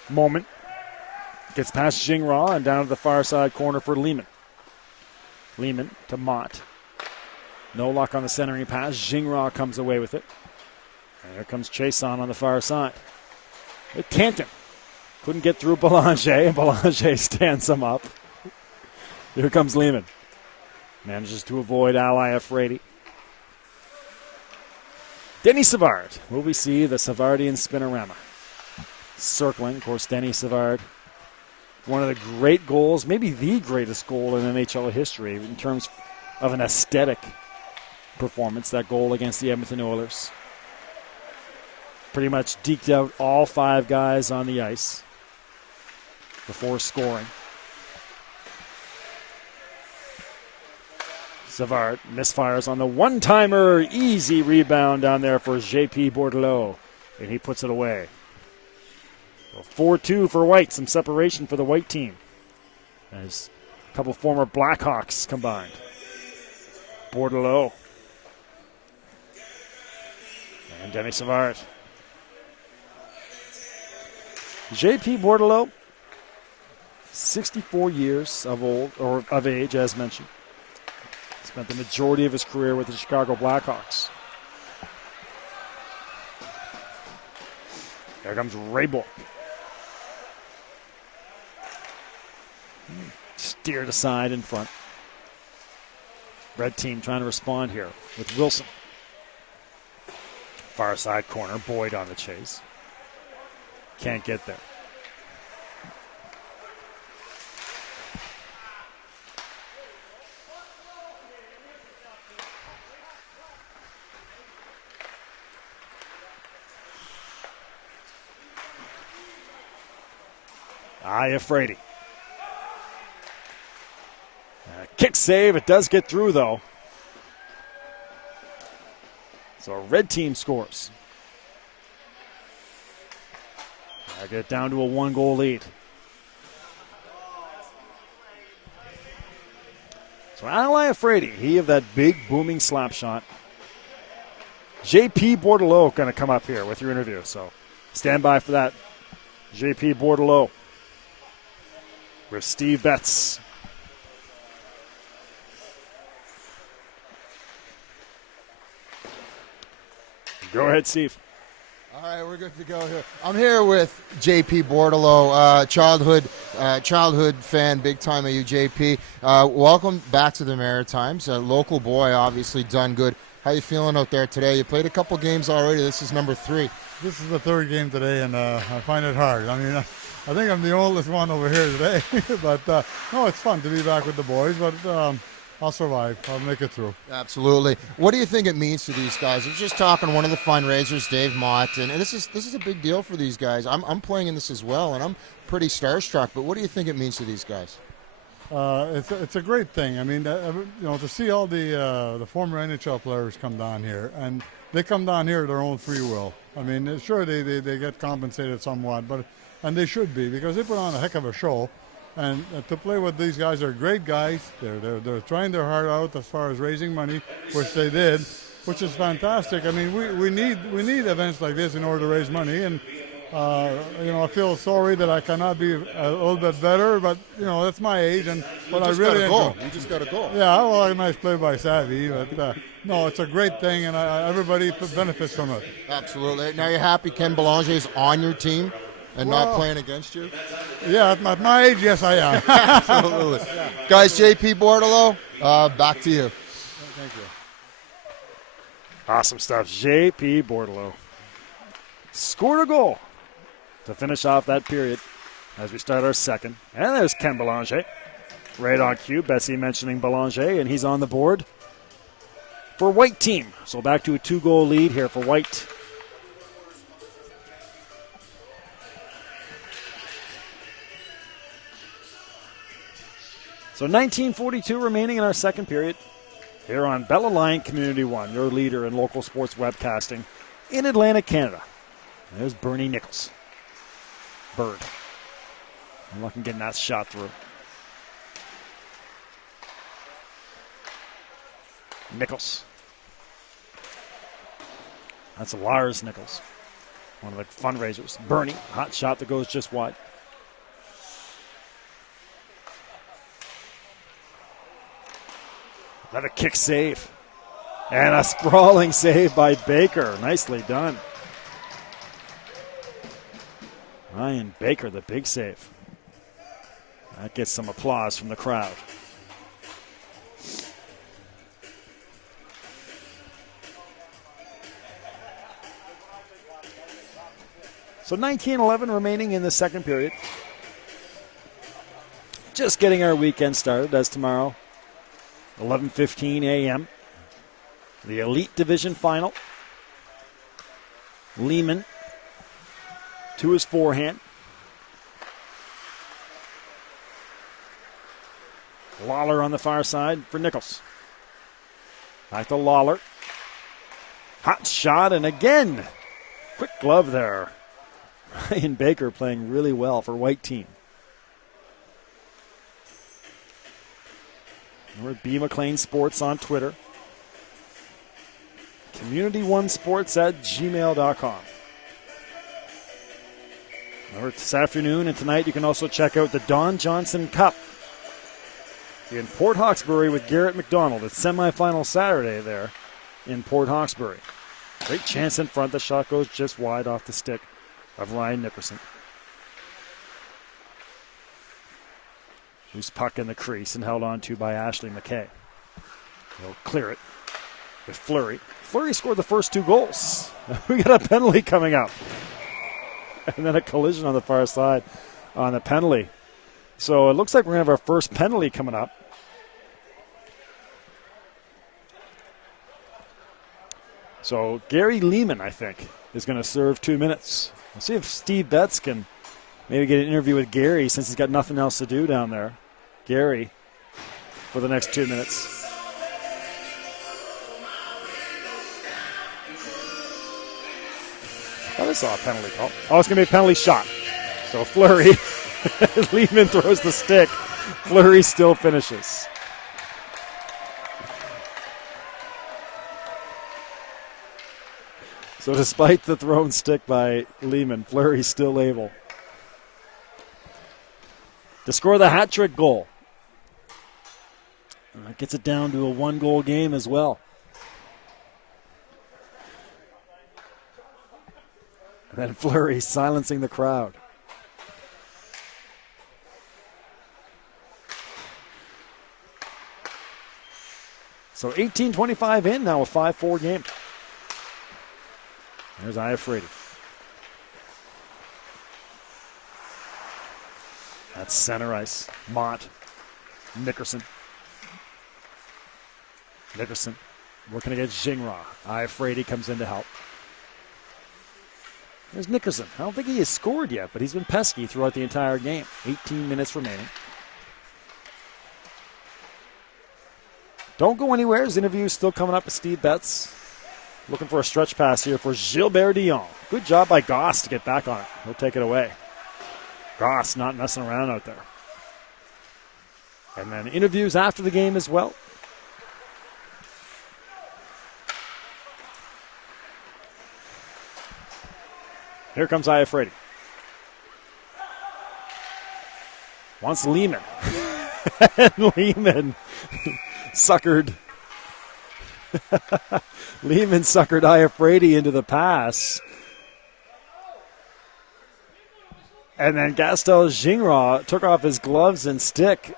moment. Gets past Jingra and down to the far side corner for Lehman. Lehman to Mott. No luck on the centering pass. Jingra comes away with it. And here comes Chason on the far side. Tanton. Couldn't get through Belanger, and Belanger stands him up. Here comes Lehman. Manages to avoid Ally Afraidy. Denny Savard. Will we see the Savardian spinorama? Circling, of course, Denny Savard. One of the great goals, maybe the greatest goal in NHL history in terms of an aesthetic performance, that goal against the Edmonton Oilers. Pretty much deked out all five guys on the ice before scoring. Savard misfires on the one-timer. Easy rebound down there for J.P. Bordelot, and he puts it away. 4-2 for White. Some separation for the White team as a couple former Blackhawks combined. Bordelot and Denny Savard. J.P. Bordelot, 64 years of age, as mentioned. Spent the majority of his career with the Chicago Blackhawks. There comes Raybourg. Steered aside in front. Red team trying to respond here with Wilson. Far side corner, Boyd on the chase. Can't get there. Iafrate. Kick save. It does get through, though. So red team scores. I get down to a 1-goal lead. So Al Iafrate, he of that big booming slap shot. JP Bordelot going to come up here with your interview. So stand by for that. JP Bordelot with Steve Betts. Go ahead, Steve. All right, we're good to go here. I'm here with JP Bordelot, childhood fan, big time of you, JP. Welcome back to the Maritimes. A local boy, obviously done good. How you feeling out there today? You played a couple games already. This is number 3. This is the 3rd game today, and I find it hard. I mean, I think I'm the oldest one over here today, but no, it's fun to be back with the boys. But I'll survive. I'll make it through. Absolutely. What do you think it means to these guys? I was just talking to one of the fundraisers, Dave Mott, and this is a big deal for these guys. I'm playing in this as well, and I'm pretty starstruck. But what do you think it means to these guys? It's a great thing. I mean, to see all the former NHL players come down here, and they come down here of their own free will. I mean, sure they get compensated somewhat, and they should be, because they put on a heck of a show. And to play with these guys, are great guys. They're trying their heart out as far as raising money, which they did, which is fantastic. I mean, we need events like this in order to raise money. And I feel sorry that I cannot be a little bit better, but that's my age. And but I really enjoy. You just got to go. Yeah, well, a nice play by Savvy, but no, it's a great thing, and everybody benefits from it. Absolutely. Now you're happy Ken Belanger is on your team and not playing against you? Yeah, at my age, yes, I am. Absolutely. Yeah. Guys, JP Bordelot, back to you. Thank you. Awesome stuff. JP Bordelot scored a goal to finish off that period as we start our second. And there's Ken Belanger. Right on cue. Bessie mentioning Belanger, and he's on the board for White team. So back to a 2-goal lead here for White. So 19:42 remaining in our second period here on Bell Alliant Community One, your leader in local sports webcasting in Atlantic Canada. There's Bernie Nichols. Bird. I'm looking getting that shot through. Nichols. That's Lars Nichols, one of the fundraisers. Bernie, hot shot that goes just wide. Another kick save. And a sprawling save by Baker. Nicely done. Ryan Baker, the big save. That gets some applause from the crowd. So 19:11 remaining in the second period. Just getting our weekend started as tomorrow. 11:15 a.m. The Elite Division Final. Lehman to his forehand. Lawler on the far side for Nichols. Back to Lawler. Hot shot, and again, quick glove there. Ryan Baker playing really well for White team. We're at B. McLean Sports on Twitter. CommunityOneSports@gmail.com. Remember, this afternoon and tonight you can also check out the Don Johnson Cup in Port Hawkesbury with Garrett McDonald. It's semifinal Saturday there in Port Hawkesbury. Great chance in front. The shot goes just wide off the stick of Ryan Nickerson. Loose puck in the crease and held on to by Ashley McKay. He'll clear it with Fleury. Fleury scored the first 2 goals. We got a penalty coming up. And then a collision on the far side on the penalty. So it looks like we're going to have our first penalty coming up. So Gary Lehman, I think, is going to serve 2 minutes. We'll see if Steve Betts can Maybe get an interview with Gary since he's got nothing else to do down there. Gary for the next 2 minutes. I thought I saw a penalty call. Oh, it's going to be a penalty shot. So Fleury, Lehman throws the stick. Fleury still finishes. So despite the thrown stick by Lehman, Fleury's still able to score the hat trick goal. And that gets it down to a 1-goal game as well. And then Fleury silencing the crowd. So 18-25 in now, a 5-4 game. There's Iafrate. That's center ice. Mott. Nickerson. Working against Jingra. Iafrate comes in to help. There's Nickerson. I don't think he has scored yet, but he's been pesky throughout the entire game. 18 minutes remaining. Don't go anywhere. His interview is still coming up with Steve Betts. Looking for a stretch pass here for Gilbert Dion. Good job by Goss to get back on it. He'll take it away. Goss not messing around out there. And then interviews after the game as well. Here comes Iafrate. Wants Lehman. And Lehman suckered. Lehman suckered Iafrate into the pass. And then Gastel Jingra took off his gloves and stick.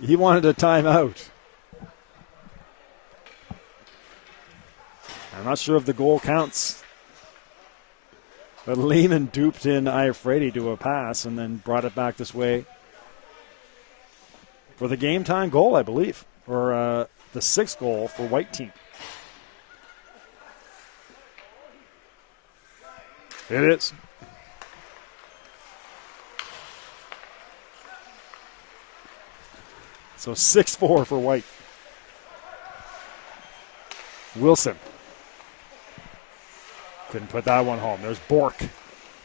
He wanted a timeout. I'm not sure if the goal counts. But Lehman duped in Iafrate to a pass and then brought it back this way for the game-time goal, I believe, or the 6th goal for White team. It is. So 6-4 for White. Wilson. Couldn't put that one home. There's Bork.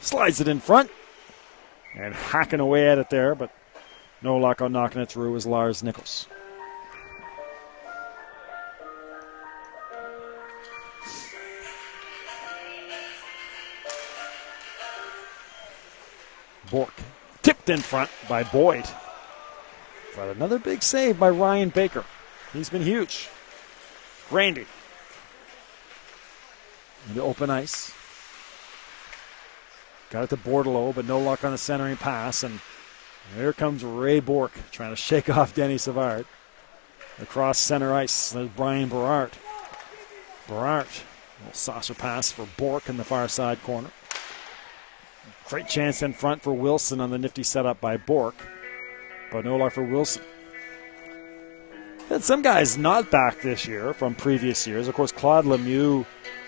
Slides it in front. And hacking away at it there, but no luck on knocking it through is Lars Nichols. Bork tipped in front by Boyd. But another big save by Ryan Baker. He's been huge. Randy. Into open ice. Got it to Bordelot, but no luck on the centering pass. And here comes Ray Bork trying to shake off Denny Savard. Across center ice, there's Brian Berard. Berard, a little saucer pass for Bork in the far side corner. Great chance in front for Wilson on the nifty setup by Bork, but no luck for Wilson. Had some guys not back this year from previous years. Of course, Claude Lemieux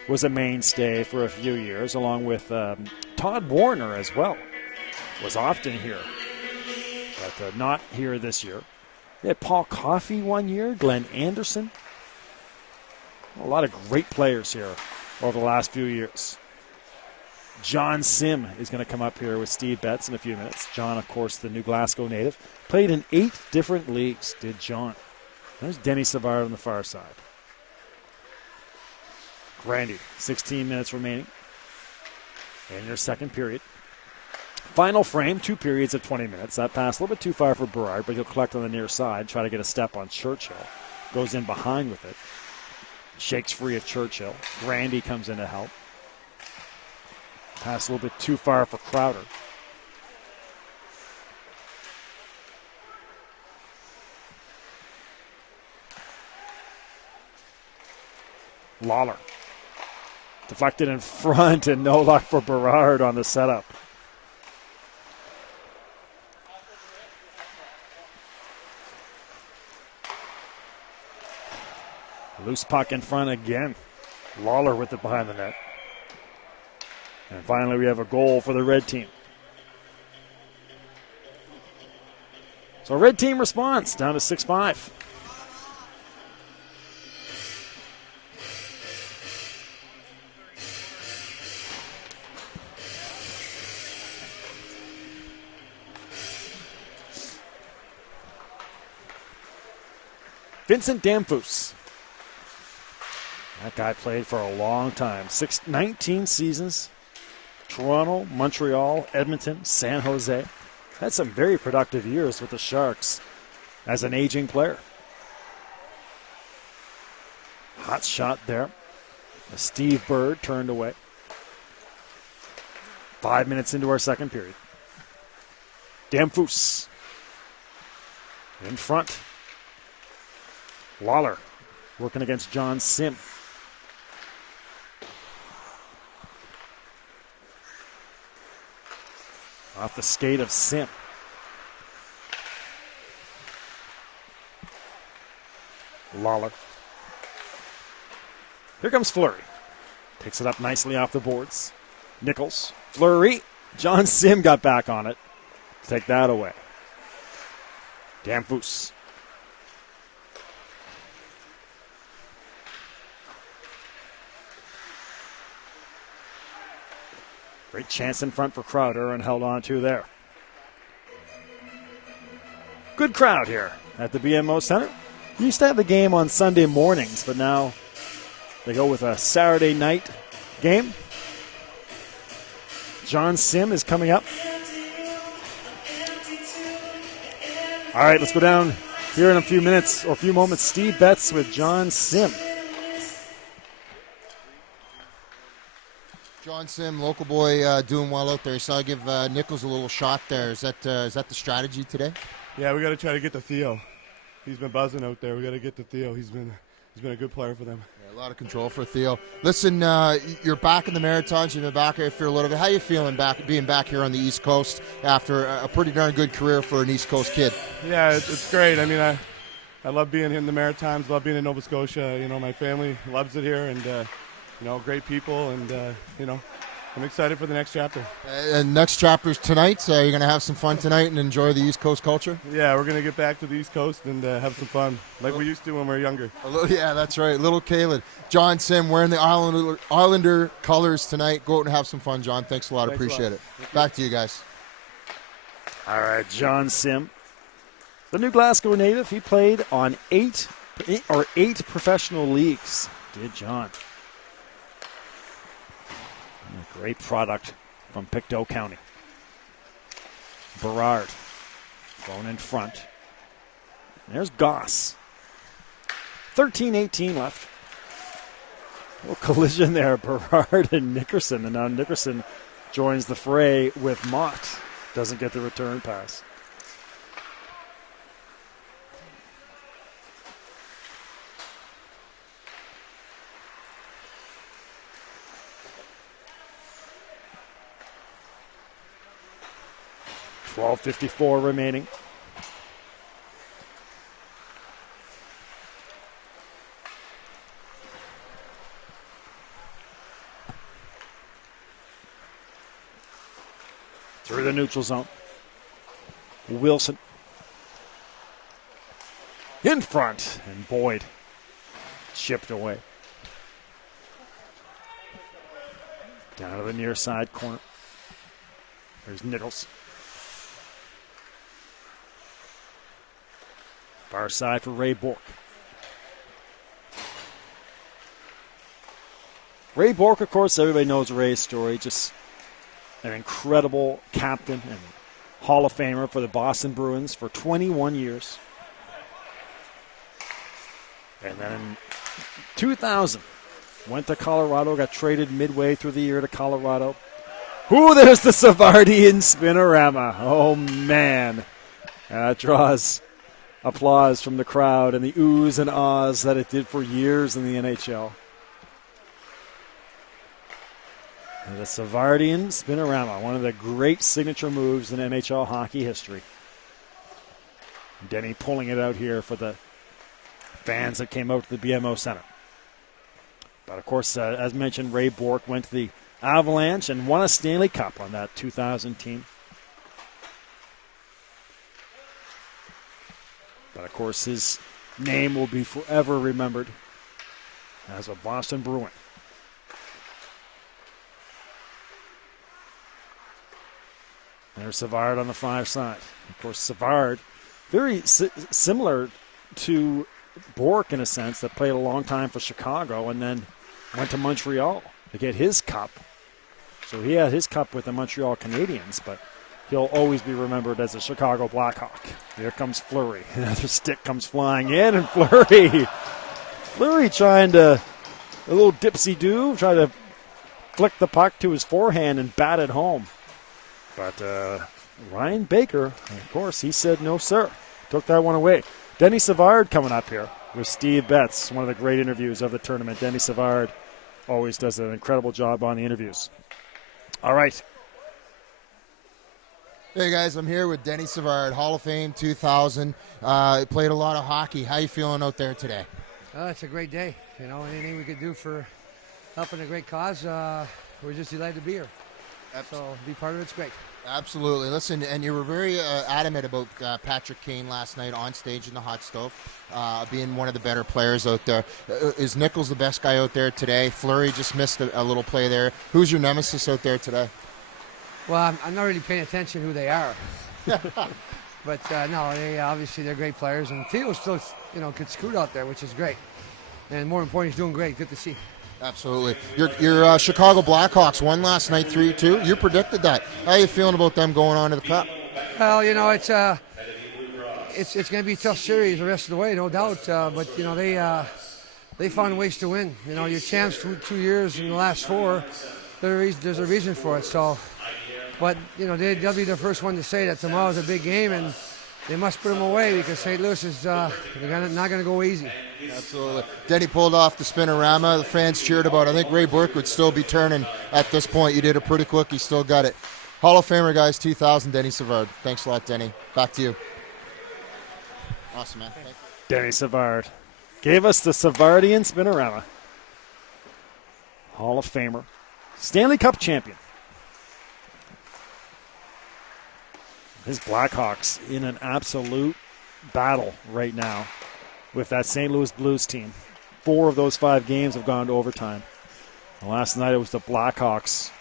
was a mainstay for a few years, along with Todd Warner as well. Was often here, but not here this year. They had Paul Coffey one year, Glenn Anderson. A lot of great players here over the last few years. John Sim is going to come up here with Steve Betts in a few minutes. John, of course, the New Glasgow native. Played in 8 different leagues, did John. There's Denny Savard on the far side. Grandy, 16 minutes remaining in your second period. Final frame, 2 periods of 20 minutes. That pass a little bit too far for Berard, but he'll collect on the near side, try to get a step on Churchill. Goes in behind with it. Shakes free of Churchill. Grandy comes in to help. Pass a little bit too far for Crowder. Lawler. Deflected in front and no luck for Berard on the setup. Loose puck in front again. Lawler with it behind the net. And finally we have a goal for the red team. So red team response down to 6-5. Vincent Damphus. That guy played for a long time. 19 seasons. Toronto, Montreal, Edmonton, San Jose. Had some very productive years with the Sharks as an aging player. Hot shot there. Steve Bird turned away. 5 minutes into our second period. Damphus in front. Lawler working against John Sim. Off the skate of Sim. Lawler. Here comes Fleury. Takes it up nicely off the boards. Nichols. Fleury. John Sim got back on it. Take that away. Damphus. Great chance in front for Crowder and held on to there. Good crowd here at the BMO Center. We used to have the game on Sunday mornings, but now they go with a Saturday night game. John Sim is coming up. All right, let's go down here in a few minutes or a few moments. Steve Betts with John Sim. John Sim, local boy, doing well out there. So I give Nichols a little shot there. Is that the strategy today? Yeah, we got to try to get to Theo. He's been buzzing out there. We got to get to Theo. He's been a good player for them. Yeah, a lot of control for Theo. Listen, you're back in the Maritimes. You've been back here for a little bit. How you feeling being back here on the East Coast after a pretty darn good career for an East Coast kid? Yeah, it's great. I mean, I love being in the Maritimes. Love being in Nova Scotia. You know, my family loves it here, and you know, great people, and you know, I'm excited for the next chapter. And next chapter's tonight, so you're going to have some fun tonight and enjoy the East Coast culture? Yeah, we're going to get back to the East Coast and have some fun, like we used to when we were younger. Yeah, that's right. Little Caleb. John Sim wearing the Islander colors tonight. Go out and have some fun, John. Thanks a lot. Appreciate it. Back to you guys. All right, John Sim. The new Glasgow native, he played on eight professional leagues. Did John. A great product from Pictou County. Berard thrown in front. And there's Goss. 13-18 left. A little collision there, Berard and Nickerson. And now Nickerson joins the fray with Mott. Doesn't get the return pass. .54 remaining. Through the neutral zone. Wilson. In front. And Boyd chipped away. Down to the near side corner. There's Nichols. Far side for Ray Bourque. Ray Bourque, of course, everybody knows Ray's story. Just an incredible captain and Hall of Famer for the Boston Bruins for 21 years. And then in 2000, went to Colorado, got traded midway through the year to Colorado. Ooh, there's the Savardian spinorama. Oh, man. That draws applause from the crowd and the oohs and ahs that it did for years in the NHL. And the Savardian spinorama, one of the great signature moves in NHL hockey history. Denny pulling it out here for the fans that came out to the BMO Center. But, of course, as mentioned, Ray Bourque went to the Avalanche and won a Stanley Cup on that 2000 team. of course, his name will be forever remembered as a Boston Bruin. There's Savard on the 5 side. Of course, Savard, very similar to Bourque in a sense, that played a long time for Chicago and then went to Montreal to get his cup. So he had his cup with the Montreal Canadiens, but he'll always be remembered as a Chicago Blackhawk. Here comes Fleury. Another stick comes flying in, and Fleury trying to, a little dipsy-do, try to flick the puck to his forehand and bat it home. But Ryan Baker, of course, he said no, sir. Took that one away. Denny Savard coming up here with Steve Betts, one of the great interviews of the tournament. Denny Savard always does an incredible job on the interviews. All right. Hey, guys, I'm here with Denny Savard, Hall of Fame 2000. Played a lot of hockey. How you feeling out there today? It's a great day. You know, anything we could do for helping a great cause, we're just delighted to be here. So be part of it's great. Absolutely. Listen, and you were very adamant about Patrick Kane last night on stage in the hot stove, being one of the better players out there. Is Nichols the best guy out there today? Fleury just missed a little play there. Who's your nemesis out there today? Well, I'm not really paying attention who they are. But, no, obviously they're great players. And Theo's still, gets screwed out there, which is great. And more important, he's doing great. Good to see. Absolutely. Your Chicago Blackhawks won last night 3-2. You predicted that. How are you feeling about them going on to the Cup? Well, it's going to be a tough series the rest of the way, no doubt. But they found ways to win. Your champs 2 years in the last 4, there's a reason for it. So, but, they'll be the first one to say that tomorrow's a big game, and they must put them away because St. Louis is not going to go easy. Absolutely. Denny pulled off the spinorama. The fans cheered about it. I think Ray Bourque would still be turning at this point. You did it pretty quick. You still got it. Hall of Famer, guys, 2000, Denny Savard. Thanks a lot, Denny. Back to you. Awesome, man. Thank you. Denny Savard gave us the Savardian spinorama. Hall of Famer. Stanley Cup champion. His Blackhawks in an absolute battle right now with that St. Louis Blues team. 4 of those 5 games have gone to overtime. And last night it was the Blackhawks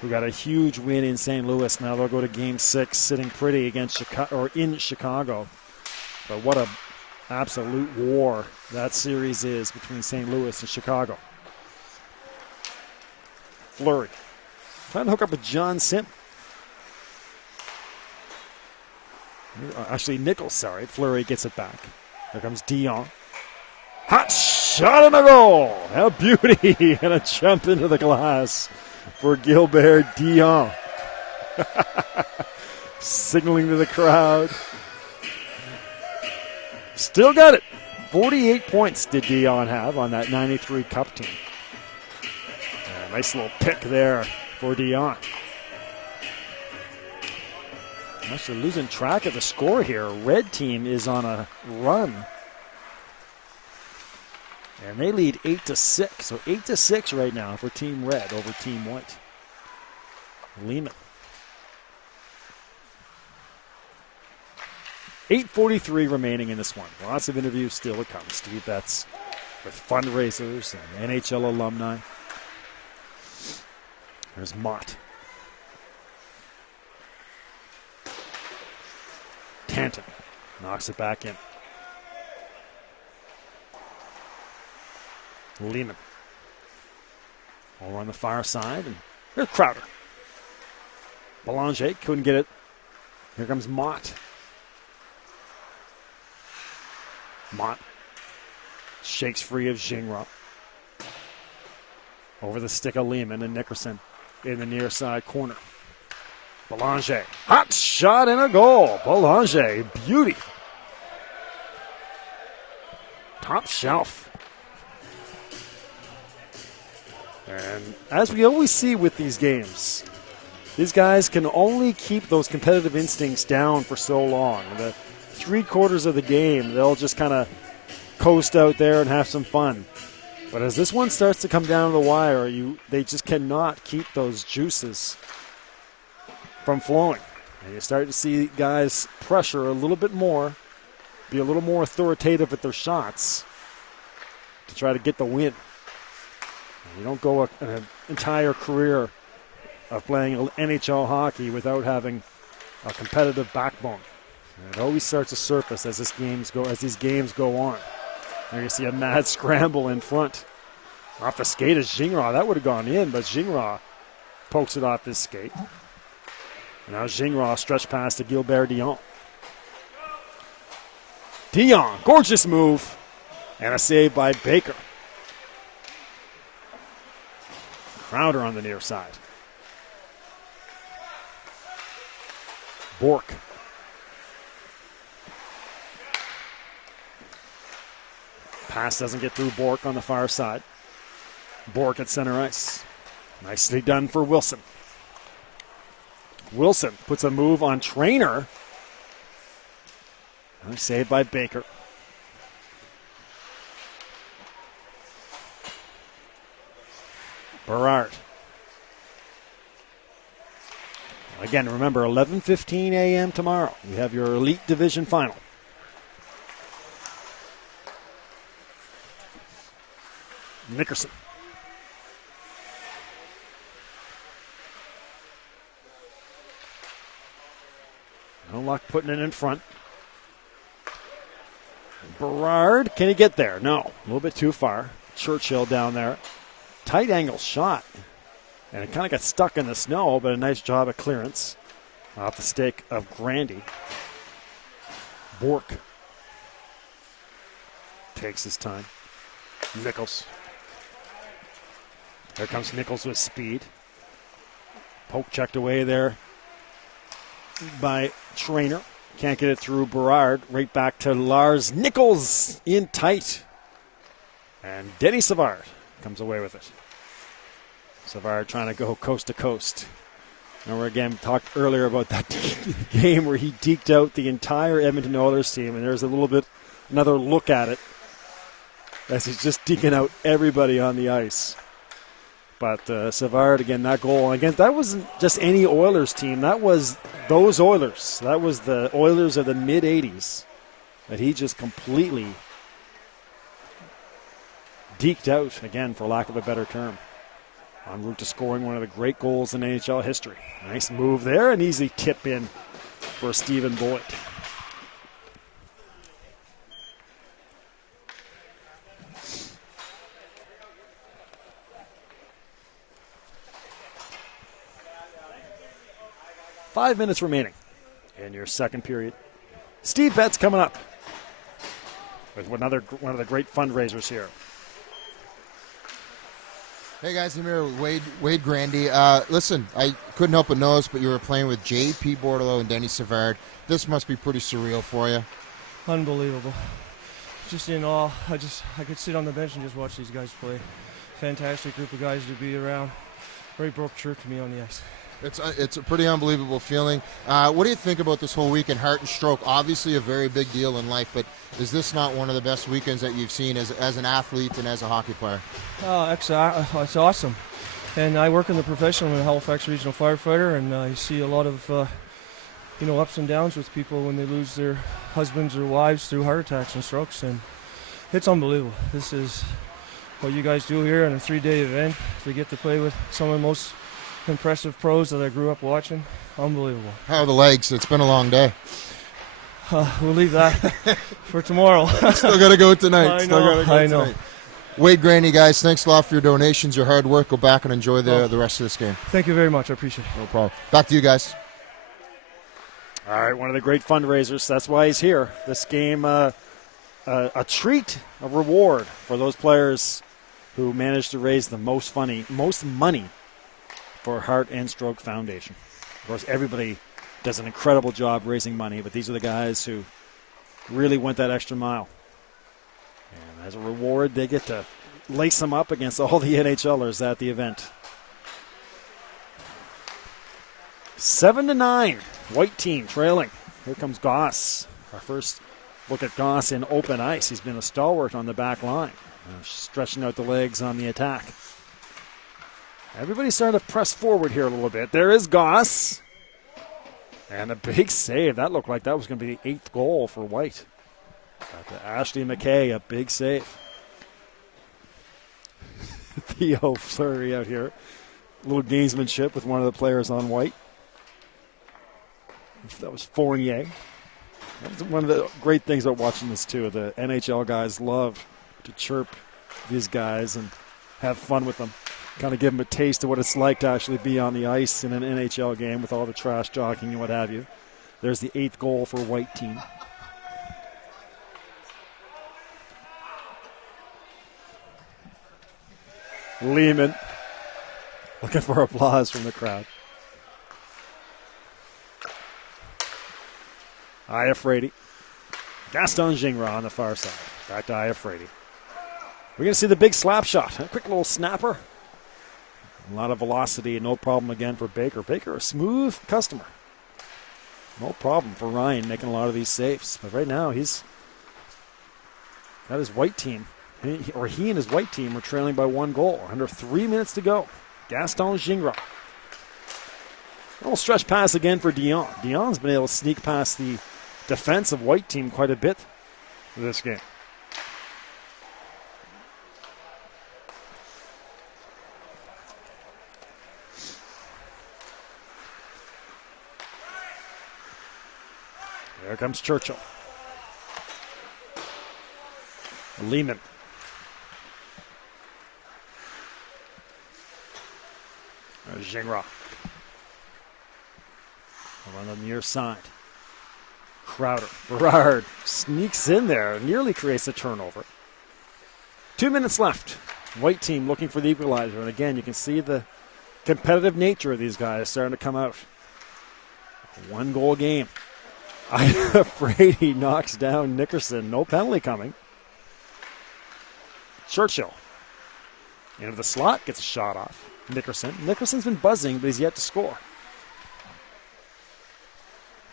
who got a huge win in St. Louis. Now they'll go to Game 6 sitting pretty against Chicago, or in Chicago. But what a absolute war that series is between St. Louis and Chicago. Fleury trying to hook up with John Sim. Actually, Nichols, sorry. Fleury gets it back. Here comes Dion. Hot shot and a goal. A beauty and a jump into the glass for Gilbert Dion. Signaling to the crowd. Still got it. 48 points did Dion have on that 93 Cup team. Nice little pick there for Dion. I'm actually losing track of the score here. Red team is on a run. And they lead 8-6. So 8-6 right now for Team Red over Team White. Lehman. 8:43 remaining in this one. Lots of interviews still to come. Steve Betts with fundraisers and NHL alumni. There's Mott. Tanton knocks it back in. Lehman. Over on the far side. And here's Crowder. Belanger couldn't get it. Here comes Mott. Mott shakes free of Gingras. Over the stick of Lehman and Nickerson in the near side corner. Belanger. Hot shot and a goal. Belanger. Beauty. Top shelf. And as we always see with these games, these guys can only keep those competitive instincts down for so long. The 3/4 of the game, they'll just kind of coast out there and have some fun. But as this one starts to come down to the wire, they just cannot keep those juices from flowing. And you start to see guys pressure a little bit more be a little more authoritative at their shots to try to get the win. You don't go an entire career of playing NHL hockey without having a competitive backbone. And it always starts to surface as these games go on. There you see a mad scramble in front. Off the skate is Gingras. That would have gone in, but Gingras pokes it off his skate. And now Gingras stretched past to Gilbert Dion. Dion, gorgeous move. And a save by Baker. Crowder on the near side. Bork. Pass doesn't get through Bork on the far side. Bork at center ice. Nicely done for Wilson. Wilson puts a move on Trainer. Saved by Baker. Berard. Again, remember, 11:15 a.m. tomorrow. You have your Elite Division final. Nickerson. No luck putting it in front. Berard, can he get there? No, a little bit too far. Churchill down there. Tight angle shot. And it kind of got stuck in the snow, but a nice job of clearance off the stick of Grandy. Bork takes his time. Nichols. Here comes Nichols with speed. Poke checked away there by Trainer. Can't get it through Berard. Right back to Lars Nichols in tight. And Denny Savard comes away with it. Savard trying to go coast to coast. And we again talked earlier about that game where he deked out the entire Edmonton Oilers team, and there's a little bit another look at it as he's just deking out everybody on the ice. But Savard, again, that goal. Again, that wasn't just any Oilers team. That was those Oilers. That was the Oilers of the mid-'80s that he just completely deked out, again, for lack of a better term. En route to scoring one of the great goals in NHL history. Nice move there, an easy tip in for Stephen Boyd. Five minutes remaining in your second period. Steve Betts coming up with one of the great fundraisers here. Hey guys, I'm here with Wade Grandy. Listen, I couldn't help but notice, but you were playing with J.P. Bordelot and Denny Savard. This must be pretty surreal for you. Unbelievable. Just in awe. I could sit on the bench and just watch these guys play. Fantastic group of guys to be around. Very broke shirt to me on the ice. It's a pretty unbelievable feeling. What do you think about this whole weekend? Heart and Stroke, obviously a very big deal in life, but is this not one of the best weekends that you've seen as an athlete and as a hockey player? It's awesome. And I work in the profession. I'm a Halifax Regional Firefighter, and I see a lot of ups and downs with people when they lose their husbands or wives through heart attacks and strokes, and it's unbelievable. This is what you guys do here on a 3-day event. To get to play with some of the most impressive pros that I grew up watching. Unbelievable. How are the legs? It's been a long day. We'll leave that for tomorrow. Still got to go tonight. I know. Wade Grandy, guys, thanks a lot for your donations, your hard work. Go back and enjoy the rest of this game. Thank you very much. I appreciate it. No problem. Back to you guys. All right, one of the great fundraisers. That's why he's here. This game, a treat, a reward for those players who managed to raise the most money for Heart and Stroke Foundation. Of course, everybody does an incredible job raising money, but these are the guys who really went that extra mile. And as a reward, they get to lace them up against all the NHLers at the event. 7-9, white team trailing. Here comes Goss. Our first look at Goss in open ice. He's been a stalwart on the back line, stretching out the legs on the attack. Everybody's starting to press forward here a little bit. There is Goss. And a big save. That looked like that was going to be the 8th goal for White. Back to Ashley McKay, a big save. Theo Fleury out here. A little gamesmanship with one of the players on white. That was Fournier. That was one of the great things about watching this, too. The NHL guys love to chirp these guys and have fun with them. Kind of give them a taste of what it's like to actually be on the ice in an NHL game with all the trash talking and what have you. There's the 8th goal for white team. Lehman looking for applause from the crowd. Iafrate. Gaston Gingras on the far side. Back to Iafrate. We're going to see the big slap shot. A quick little snapper. A lot of velocity, no problem again for Baker. Baker, a smooth customer. No problem for Ryan making a lot of these saves. But right now, he's got his white team. He and his white team are trailing by 1 goal. Under 3 minutes to go. Gaston Gingras. A little stretch pass again for Dion. Dion's been able to sneak past the defensive white team quite a bit this game. Here comes Churchill. Lehman. There's Gingras. On the near side. Crowder. Berard sneaks in there, nearly creates a turnover. 2 minutes left. White team looking for the equalizer. And again, you can see the competitive nature of these guys starting to come out. 1 goal game. I'm afraid he knocks down Nickerson. No penalty coming. Churchill. Into the slot, gets a shot off. Nickerson. Nickerson's been buzzing, but he's yet to score.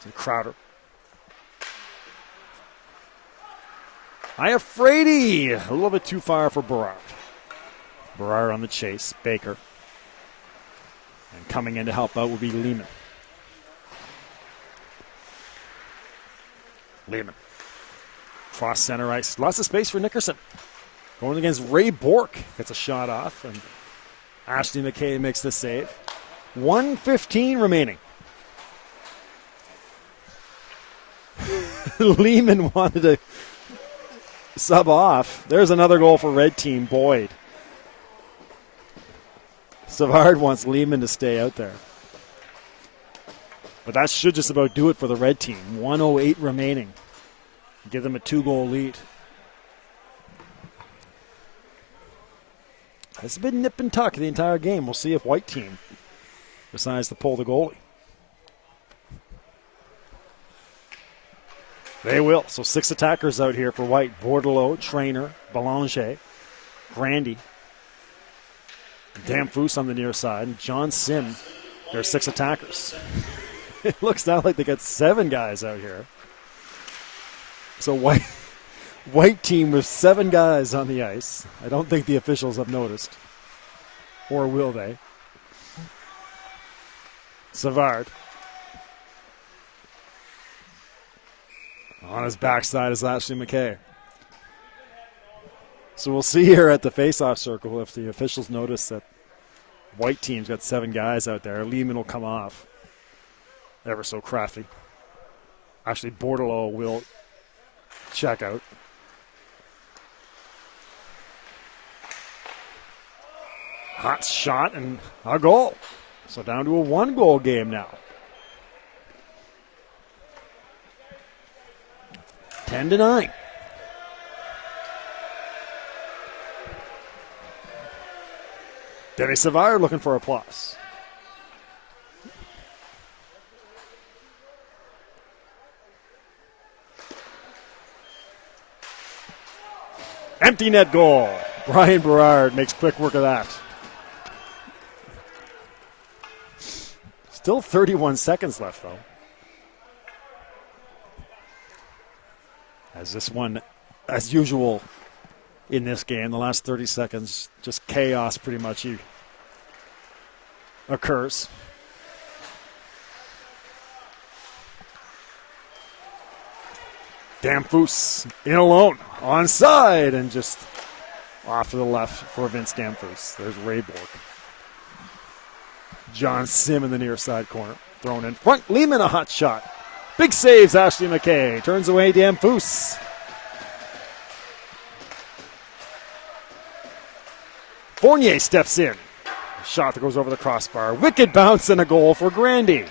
To Crowder. Iafrate. A little bit too far for Berard. Berard on the chase. Baker. And coming in to help out will be Lehman. Lehman. Cross center ice. Lots of space for Nickerson. Going against Ray Bork. Gets a shot off. And Ashley McKay makes the save. 1:15 remaining. Lehman wanted to sub off. There's another goal for red team. Boyd. Savard wants Lehman to stay out there. But that should just about do it for the red team. 1:08 remaining. Give them a 2-goal lead. It's been nip and tuck the entire game. We'll see if white team decides to pull the goalie. They will. So 6 attackers out here for white. Bordelot, Trainer, Belanger, Grandy, Damfus on the near side, and John Sim. There are 6 attackers. It looks now like they got 7 guys out here. So white team with 7 guys on the ice. I don't think the officials have noticed. Or will they? Savard. On his backside is Ashley McKay. So we'll see here at the face-off circle if the officials notice that white team's got 7 guys out there. Lehman will come off. Ever so crafty. Actually, Bordelot will check out. Hot shot and a goal. So down to a 1-goal game now. 10-9. Denny Savard looking for applause. Empty net goal. Brian Berard makes quick work of that. Still 31 seconds left, though. As this one, as usual in this game, the last 30 seconds, just chaos pretty much occurs. Damphus in alone, onside, and just off to the left for Vince Damphus. There's Ray Bork. John Sim in the near side corner. Thrown in front. Lehman a hot shot. Big saves, Ashley McKay. Turns away Damphus. Fournier steps in. Shot that goes over the crossbar. Wicked bounce and a goal for Grandy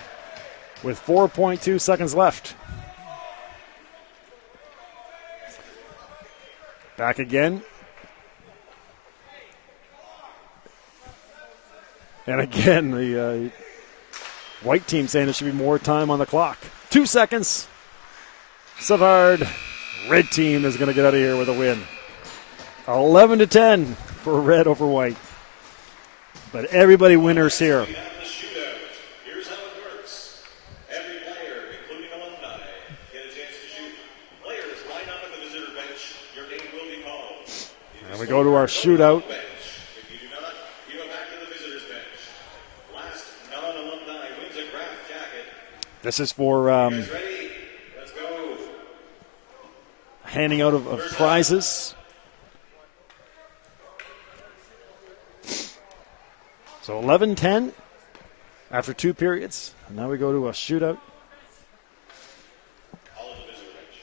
with 4.2 seconds left. Back again. And again, the white team saying there should be more time on the clock. 2 seconds. Savard, red team is going to get out of here with a win. 11-10 for red over white. But everybody winners here. Here's how it works. Every player, including alumni, get a chance to shoot. Players line up at the visitor bench. Your name will be called. And we go to our shootout. If you do not, you go back to the visitors bench. Last non-alumni wins a Graf jacket. This is for Guys ready? Let's go. handing out of prizes. So 11-10 after 2 periods. And now we go to a shootout. All of the visitor bench.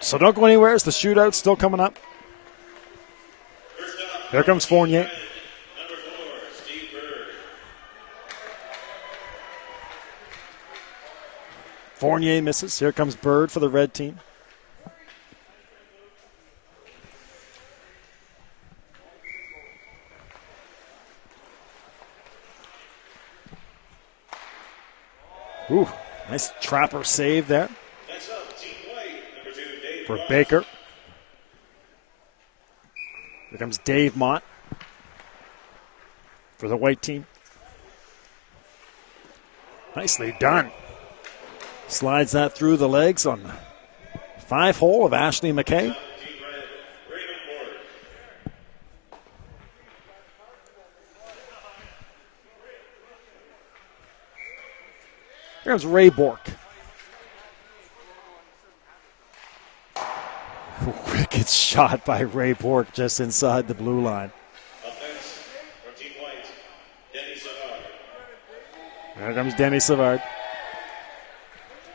So don't go anywhere. It's the shootout still coming up. Here comes Fournier. Number 4, Steve Bird. Fournier misses. Here comes Bird for the red team. Ooh, nice trapper save there Next up, Team White. Number 2, Dave for Ross. Baker. Here comes Dave Mott for the white team. Nicely done. Slides that through the legs on the 5-hole of Ashley McKay. Team Red, Raven Ward. Here comes Ray Bork. Wicked shot by Ray Bork just inside the blue line. Up next, from Team White, Denny Savard, Here comes Denny Savard.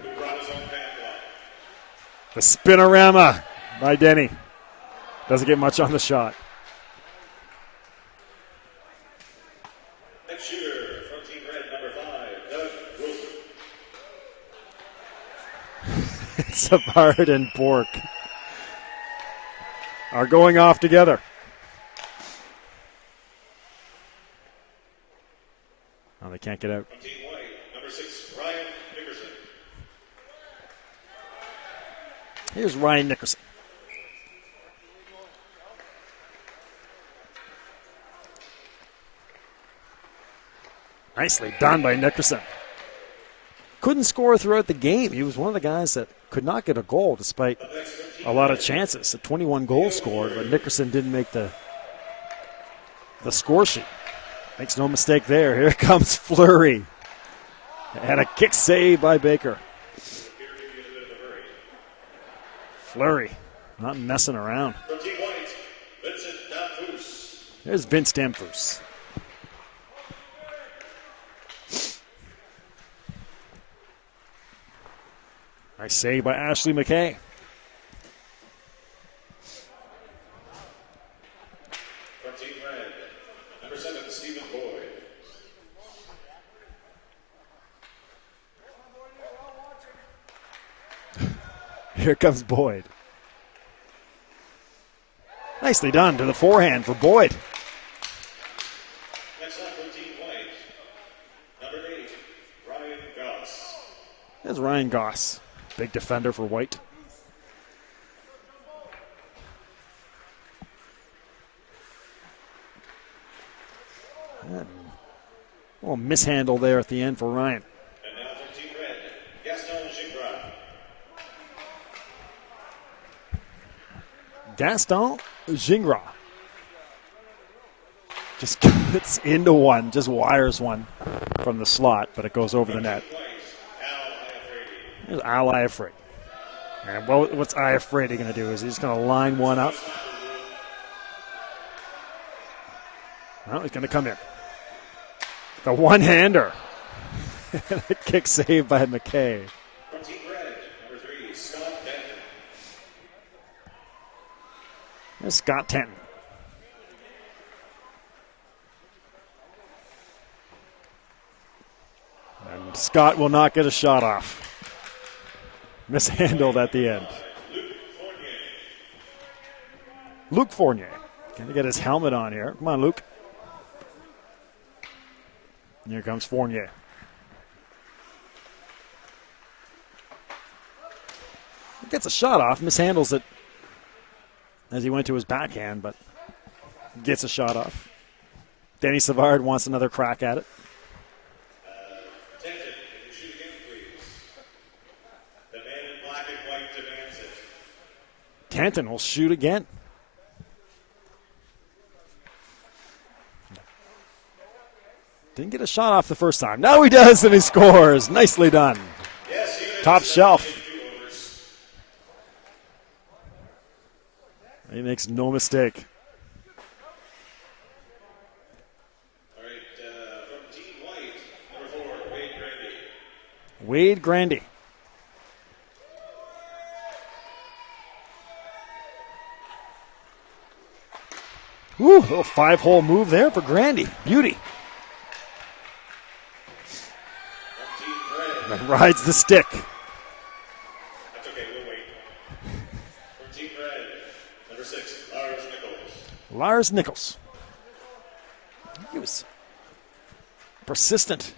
who brought his own fan block. The spinorama by Denny. Doesn't get much on the shot. Next shooter from Team Red, number 5, Doug Wilson. Savard and Bork are going off together. Oh, they can't get out. From Team White, number 6, Ryan Nickerson. Here's Ryan Nickerson. Nicely done by Nickerson. Couldn't score throughout the game. He was one of the guys that could not get a goal despite a lot of chances. A 21 goals scored, but Nickerson didn't make the score sheet. Makes no mistake there. Here comes Fleury. And a kick save by Baker. Fleury, not messing around. From Team White, Vincent Damphus. There's Vince Damphus. Nice save by Ashley McKay. From Team Red, number 7, Stephen Boyd. Here comes Boyd. Nicely done to the forehand for Boyd. Next up from Team White, number 8, Ryan Goss. There's Ryan Goss, big defender for White. And little mishandle there at the end for Ryan. And now from Team Red, Gaston Gingras. Gaston Gingras just gets into one, just wires one from the slot, but it goes over the net. There's Al Iafrate. And what's Iafrate going to do? Is he just going to line one up? Well, he's going to come in. The one-hander. A kick saved by McKay. From Team Red, number 3, Scott Denton. There's Scott Tenton. And Scott will not get a shot off. Mishandled at the end. Luke Fournier. Going to get his helmet on here. Come on, Luke. And here comes Fournier. He gets a shot off, mishandles it as he went to his backhand, but gets a shot off. Danny Savard wants another crack at it. Denton, can you shoot again, please? The man in black and white demands it. Tanton will shoot again. Didn't get a shot off the first time. Now he does, and he scores. Nicely done. Yes, Top shelf. He makes no mistake. All right, from Team White, number 4, Wade Grandy. Wade Grandy. Woo, a little 5-hole move there for Grandy. Beauty. From Team Red, And rides the stick. that's okay, we'll wait. From Team Red, number 6, Lars Nichols. Lars Nichols. He was persistent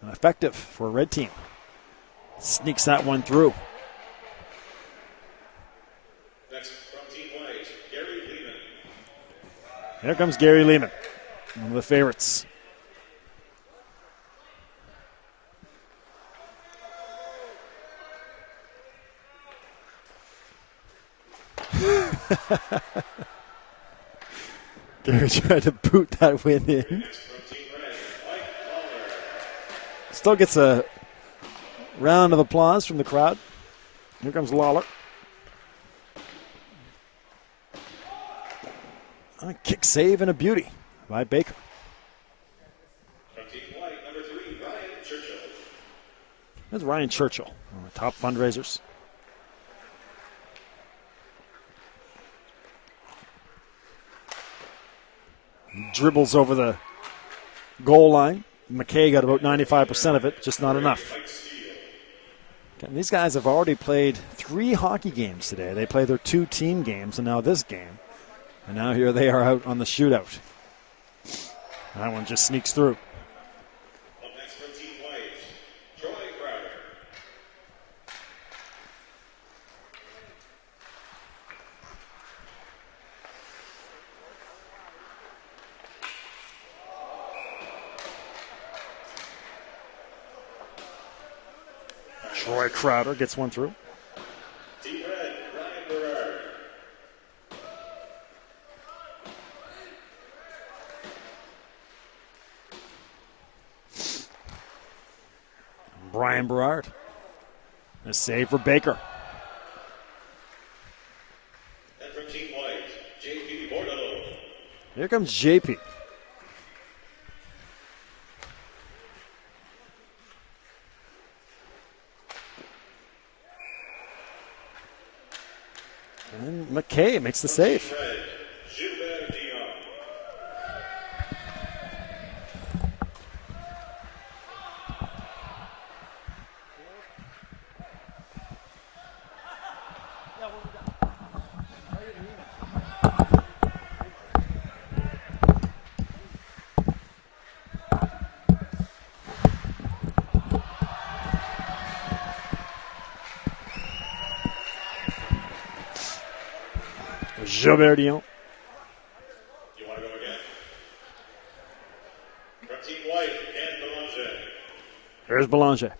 and effective for a red team. Sneaks that one through. Next, from Team White, Gary Lehman. Here comes Gary Lehman, one of the favorites. Gary tried to boot that win in. Next, from Team Red, Mike Lawler. Still gets a round of applause from the crowd. Here comes Lawler. A kick save and a beauty by Baker. From Team White, number 3, Ryan Churchill. There's Ryan Churchill, one of the top fundraisers. Dribbles over the goal line. McKay got about 95% of it, just not enough. And these guys have already played 3 hockey games today. They play their 2 team games and now this game. And now here they are out on the shootout. That one just sneaks through. Up next from Team White, Troy Crowder. Troy Crowder gets one through. Team Red, Ryan Berard. Brian Berard. A save for Baker. And from Team White, JP Bordello. Here comes JP. And McKay makes the save. Red, Gilbert Dion. Gilbert Dion. You want to go again? From Team White, Dan Here's Belanger.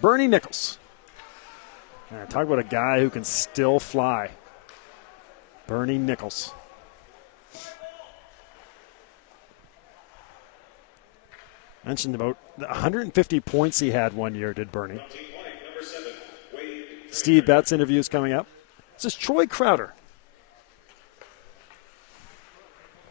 Bernie Nichols. Talk about a guy who can still fly. Bernie Nichols. Mentioned about 150 points he had one year, did Bernie. Steve Betts interviews coming up. This is Troy Crowder.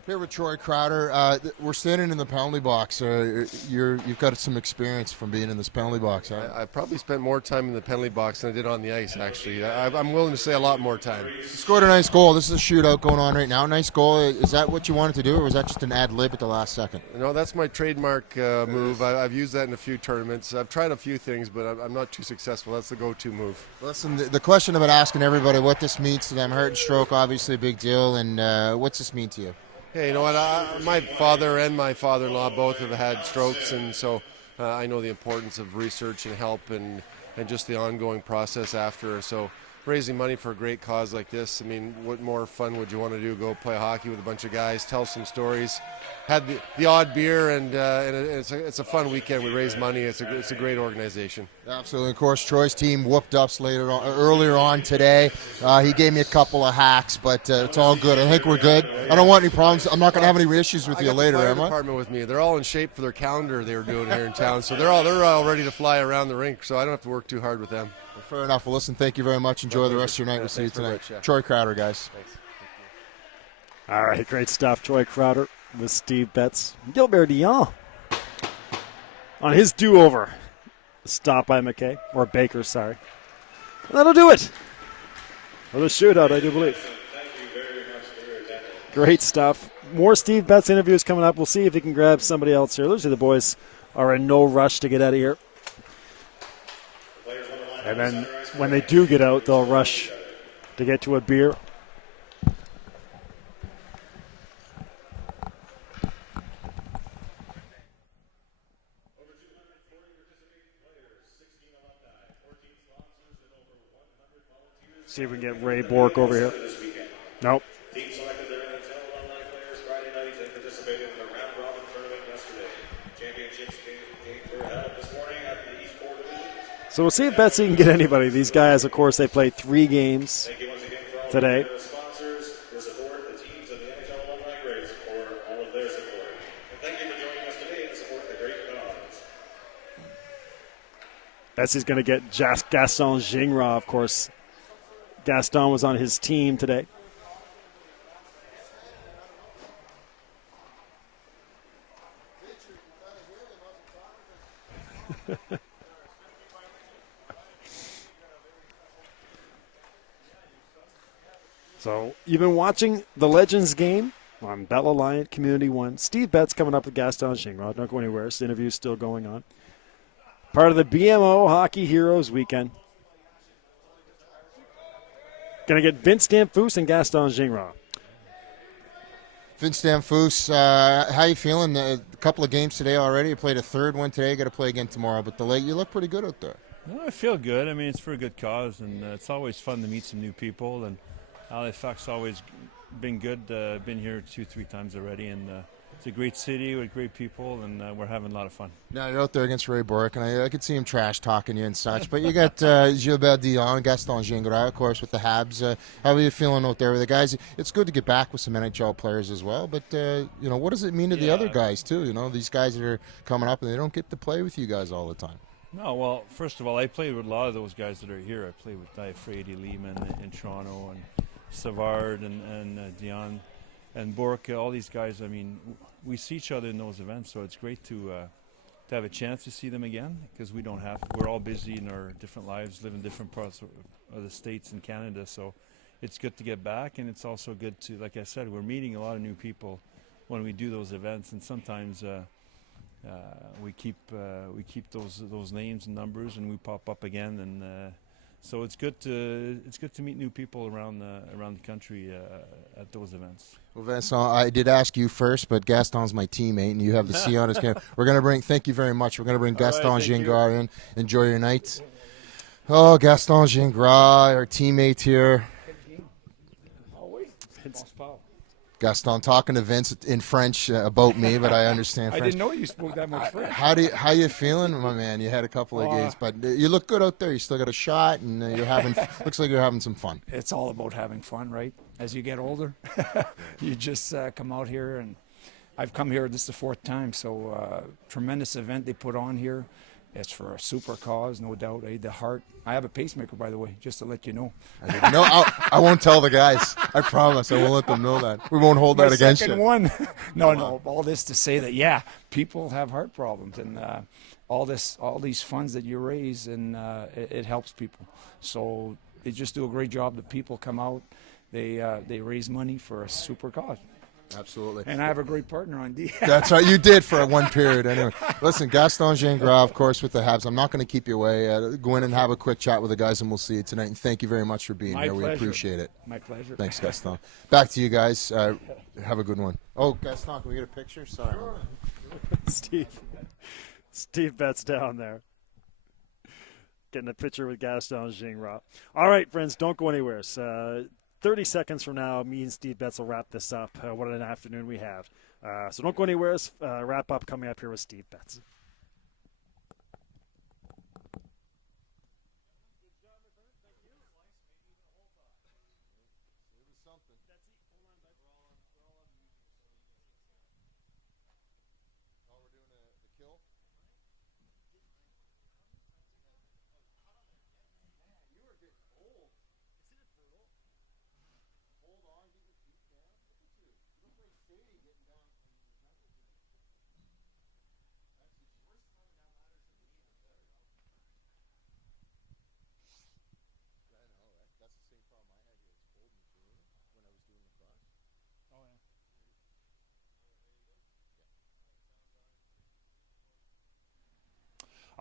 Here with Troy Crowder. We're standing in the penalty box. You've got some experience from being in this penalty box, huh? I probably spent more time in the penalty box than I did on the ice, actually. I'm willing to say a lot more time. You scored a nice goal. This is a shootout going on right now. Nice goal. Is that what you wanted to do, or was that just an ad lib at the last second? No, that's my trademark move. I've used that in a few tournaments. I've tried a few things, but I'm not too successful. That's the go-to move. Listen, the question about asking everybody what this means to them, hurt and stroke, obviously a big deal, and what's this mean to you? Hey, you know what? My father and my father-in-law both have had strokes, and so I know the importance of research and help and just the ongoing process after. So raising money for a great cause like this, I mean, what more fun would you want to do? Go play hockey with a bunch of guys, tell some stories, had the odd beer, and it's a fun weekend. We raise money. It's a great organization. Absolutely. Of course, Troy's team whooped us earlier on today. He gave me a couple of hacks, but it's all good. I think we're good. I don't want any problems. I'm not going to have any issues with you later, am I? Department with me. They're all in shape for their calendar they were doing here in town, so they're all ready to fly around the rink. So I don't have to work too hard with them. Well, fair enough. Well, listen, thank you very much. Enjoy the rest of your night. We'll see you tonight. Troy Crowder, guys. Thanks. All right, great stuff. Troy Crowder with Steve Betts. Gilbert Dion on his do-over. Stop by McKay, or Baker, sorry. And that'll do it for the shootout, I do believe. Great stuff. More Steve Betts interviews coming up. We'll see if he can grab somebody else here. Looks like the boys are in no rush to get out of here. And then when they do get out, they'll rush to get to a beer. See if we can get Ray Bork over here. Nope. Team selected their NHL alumni players Friday night and participated in the round-robin tournament yesterday. Championships game were held this morning at the East 4 Divisions. So we'll see if Betsy can get anybody. These guys, of course, they played 3 games today. The sponsors, the support, the teams, and the NHL alumni grades for all of their support. And thank you for joining us today to support the great cause. Betsy's going to get Gaston Gingras, of course. Gaston was on his team today. So you've been watching the Legends game on Bell Alliant Community 1. Steve Betts coming up with Gaston Gingras. Don't go anywhere. This interview's still going on. Part of the BMO Hockey Heroes weekend. Going to get Vince Damphousse and Gaston Gingras. Vince Damphousse, how you feeling? A couple of games today already. You played a third one today. You got to play again tomorrow. But you look pretty good out there. No, I feel good. I mean, it's for a good cause, and it's always fun to meet some new people. And Halifax always been good. Been here 2-3 times already, and it's a great city with great people, and we're having a lot of fun. Now, you're out there against Ray Bork, and I could see him trash talking you and such. But you got Gilbert Dion, Gaston Gingras, of course, with the Habs. How are you feeling out there with the guys? It's good to get back with some NHL players as well. But what does it mean to the other guys too? These guys that are coming up and they don't get to play with you guys all the time. No, well, first of all, I played with a lot of those guys that are here. I played with Frady Lehman in Toronto, and Savard and Dion and Bork, all these guys. I mean, we see each other in those events, so it's great to have a chance to see them again, because we don't have. We're all busy in our different lives, live in different parts of the States and Canada, so it's good to get back, and it's also good to, like I said, we're meeting a lot of new people when we do those events, and sometimes we keep those names and numbers, and we pop up again, and So it's good to meet new people around the country at those events. Well, Vincent, I did ask you first, but Gaston's my teammate, and you have the C on his camera. We're going to bring. Thank you very much. We're going to bring Gaston Gingras in. Enjoy your night. Oh, Gaston Gingras, our teammate here. Gaston talking to Vince in French about me, but I understand French. I didn't know you spoke that much French. How you feeling, my man? You had a couple of games, but you look good out there. You still got a shot, and you're having. Looks like you're having some fun. It's all about having fun, right? As you get older, you just come out here, and I've come here. This is the fourth time, so tremendous event they put on here. It's for a super cause, no doubt. The heart. I have a pacemaker, by the way, just to let you know. No, I won't tell the guys. I promise. I won't let them know that. We won't hold that against you. One. No. All this to say that, yeah, people have heart problems, and all these funds that you raise, and it helps people. So they just do a great job. The people come out. They raise money for a super cause. Absolutely. And I have a great partner on D. That's right. You did for one period. Anyway, listen, Gaston Gingras, of course, with the Habs. I'm not going to keep you away. Go in and have a quick chat with the guys, and we'll see you tonight. And thank you very much for being here. My pleasure. We appreciate it. My pleasure. Thanks, Gaston. Back to you guys. Have a good one. Oh, Gaston, can we get a picture? Sorry. Steve Betts down there. Getting a picture with Gaston Gingras. All right, friends, don't go anywhere. 30 seconds from now, me and Steve Betts will wrap this up. What an afternoon we have. So don't go anywhere. Wrap up coming up here with Steve Betts.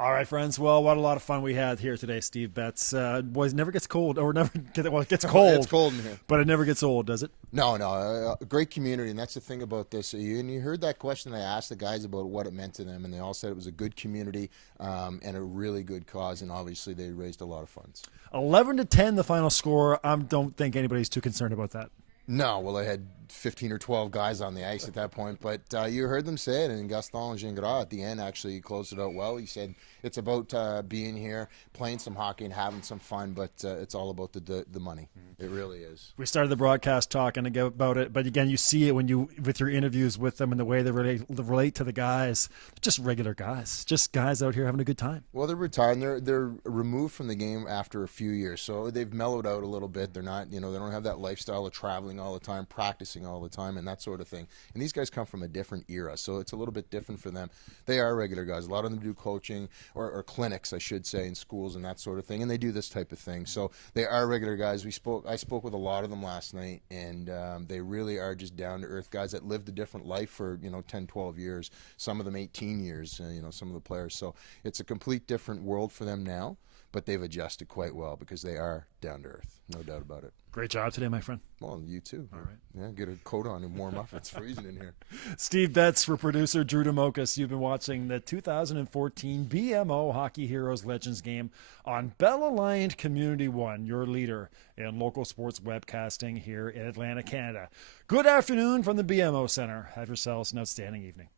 All right, friends. Well, what a lot of fun we had here today, Steve Betts. Boys, never gets cold, or never it gets cold. It's cold in here, but it never gets old, does it? No. A great community, and that's the thing about this. And you heard that question I asked the guys about what it meant to them, and they all said it was a good community and a really good cause, and obviously they raised a lot of funds. 11-10, the final score. I don't think anybody's too concerned about that. No, well, I had 15 or 12 guys on the ice at that point, but you heard them say it, and Gaston Gingras at the end actually closed it out well. He said it's about being here, playing some hockey, and having some fun, but it's all about the money. It really is. We started the broadcast talking about it, but again, you see it when you with your interviews with them and the way they relate to the guys. They're just regular guys, just guys out here having a good time. Well, they're retired, and they're removed from the game after a few years, so they've mellowed out a little bit. They're not, they don't have that lifestyle of traveling all the time, practicing all the time, and that sort of thing. And these guys come from a different era, so it's a little bit different for them. They are regular guys. A lot of them do coaching or clinics, I should say, in schools and that sort of thing, and they do this type of thing. So they are regular guys. I spoke with a lot of them last night, and they really are just down-to-earth guys that lived a different life for 10, 12 years. Some of them 18 years, some of the players. So it's a complete different world for them now, but they've adjusted quite well because they are down-to-earth, no doubt about it. Great job today, my friend. Well, you too. All right. Yeah, get a coat on and warm up. It's freezing in here. Steve Betts for producer Drew Demokas. You've been watching the 2014 BMO Hockey Heroes Legends game on Bell Alliant Community One, your leader in local sports webcasting here in Atlanta, Canada. Good afternoon from the BMO Center. Have yourselves an outstanding evening.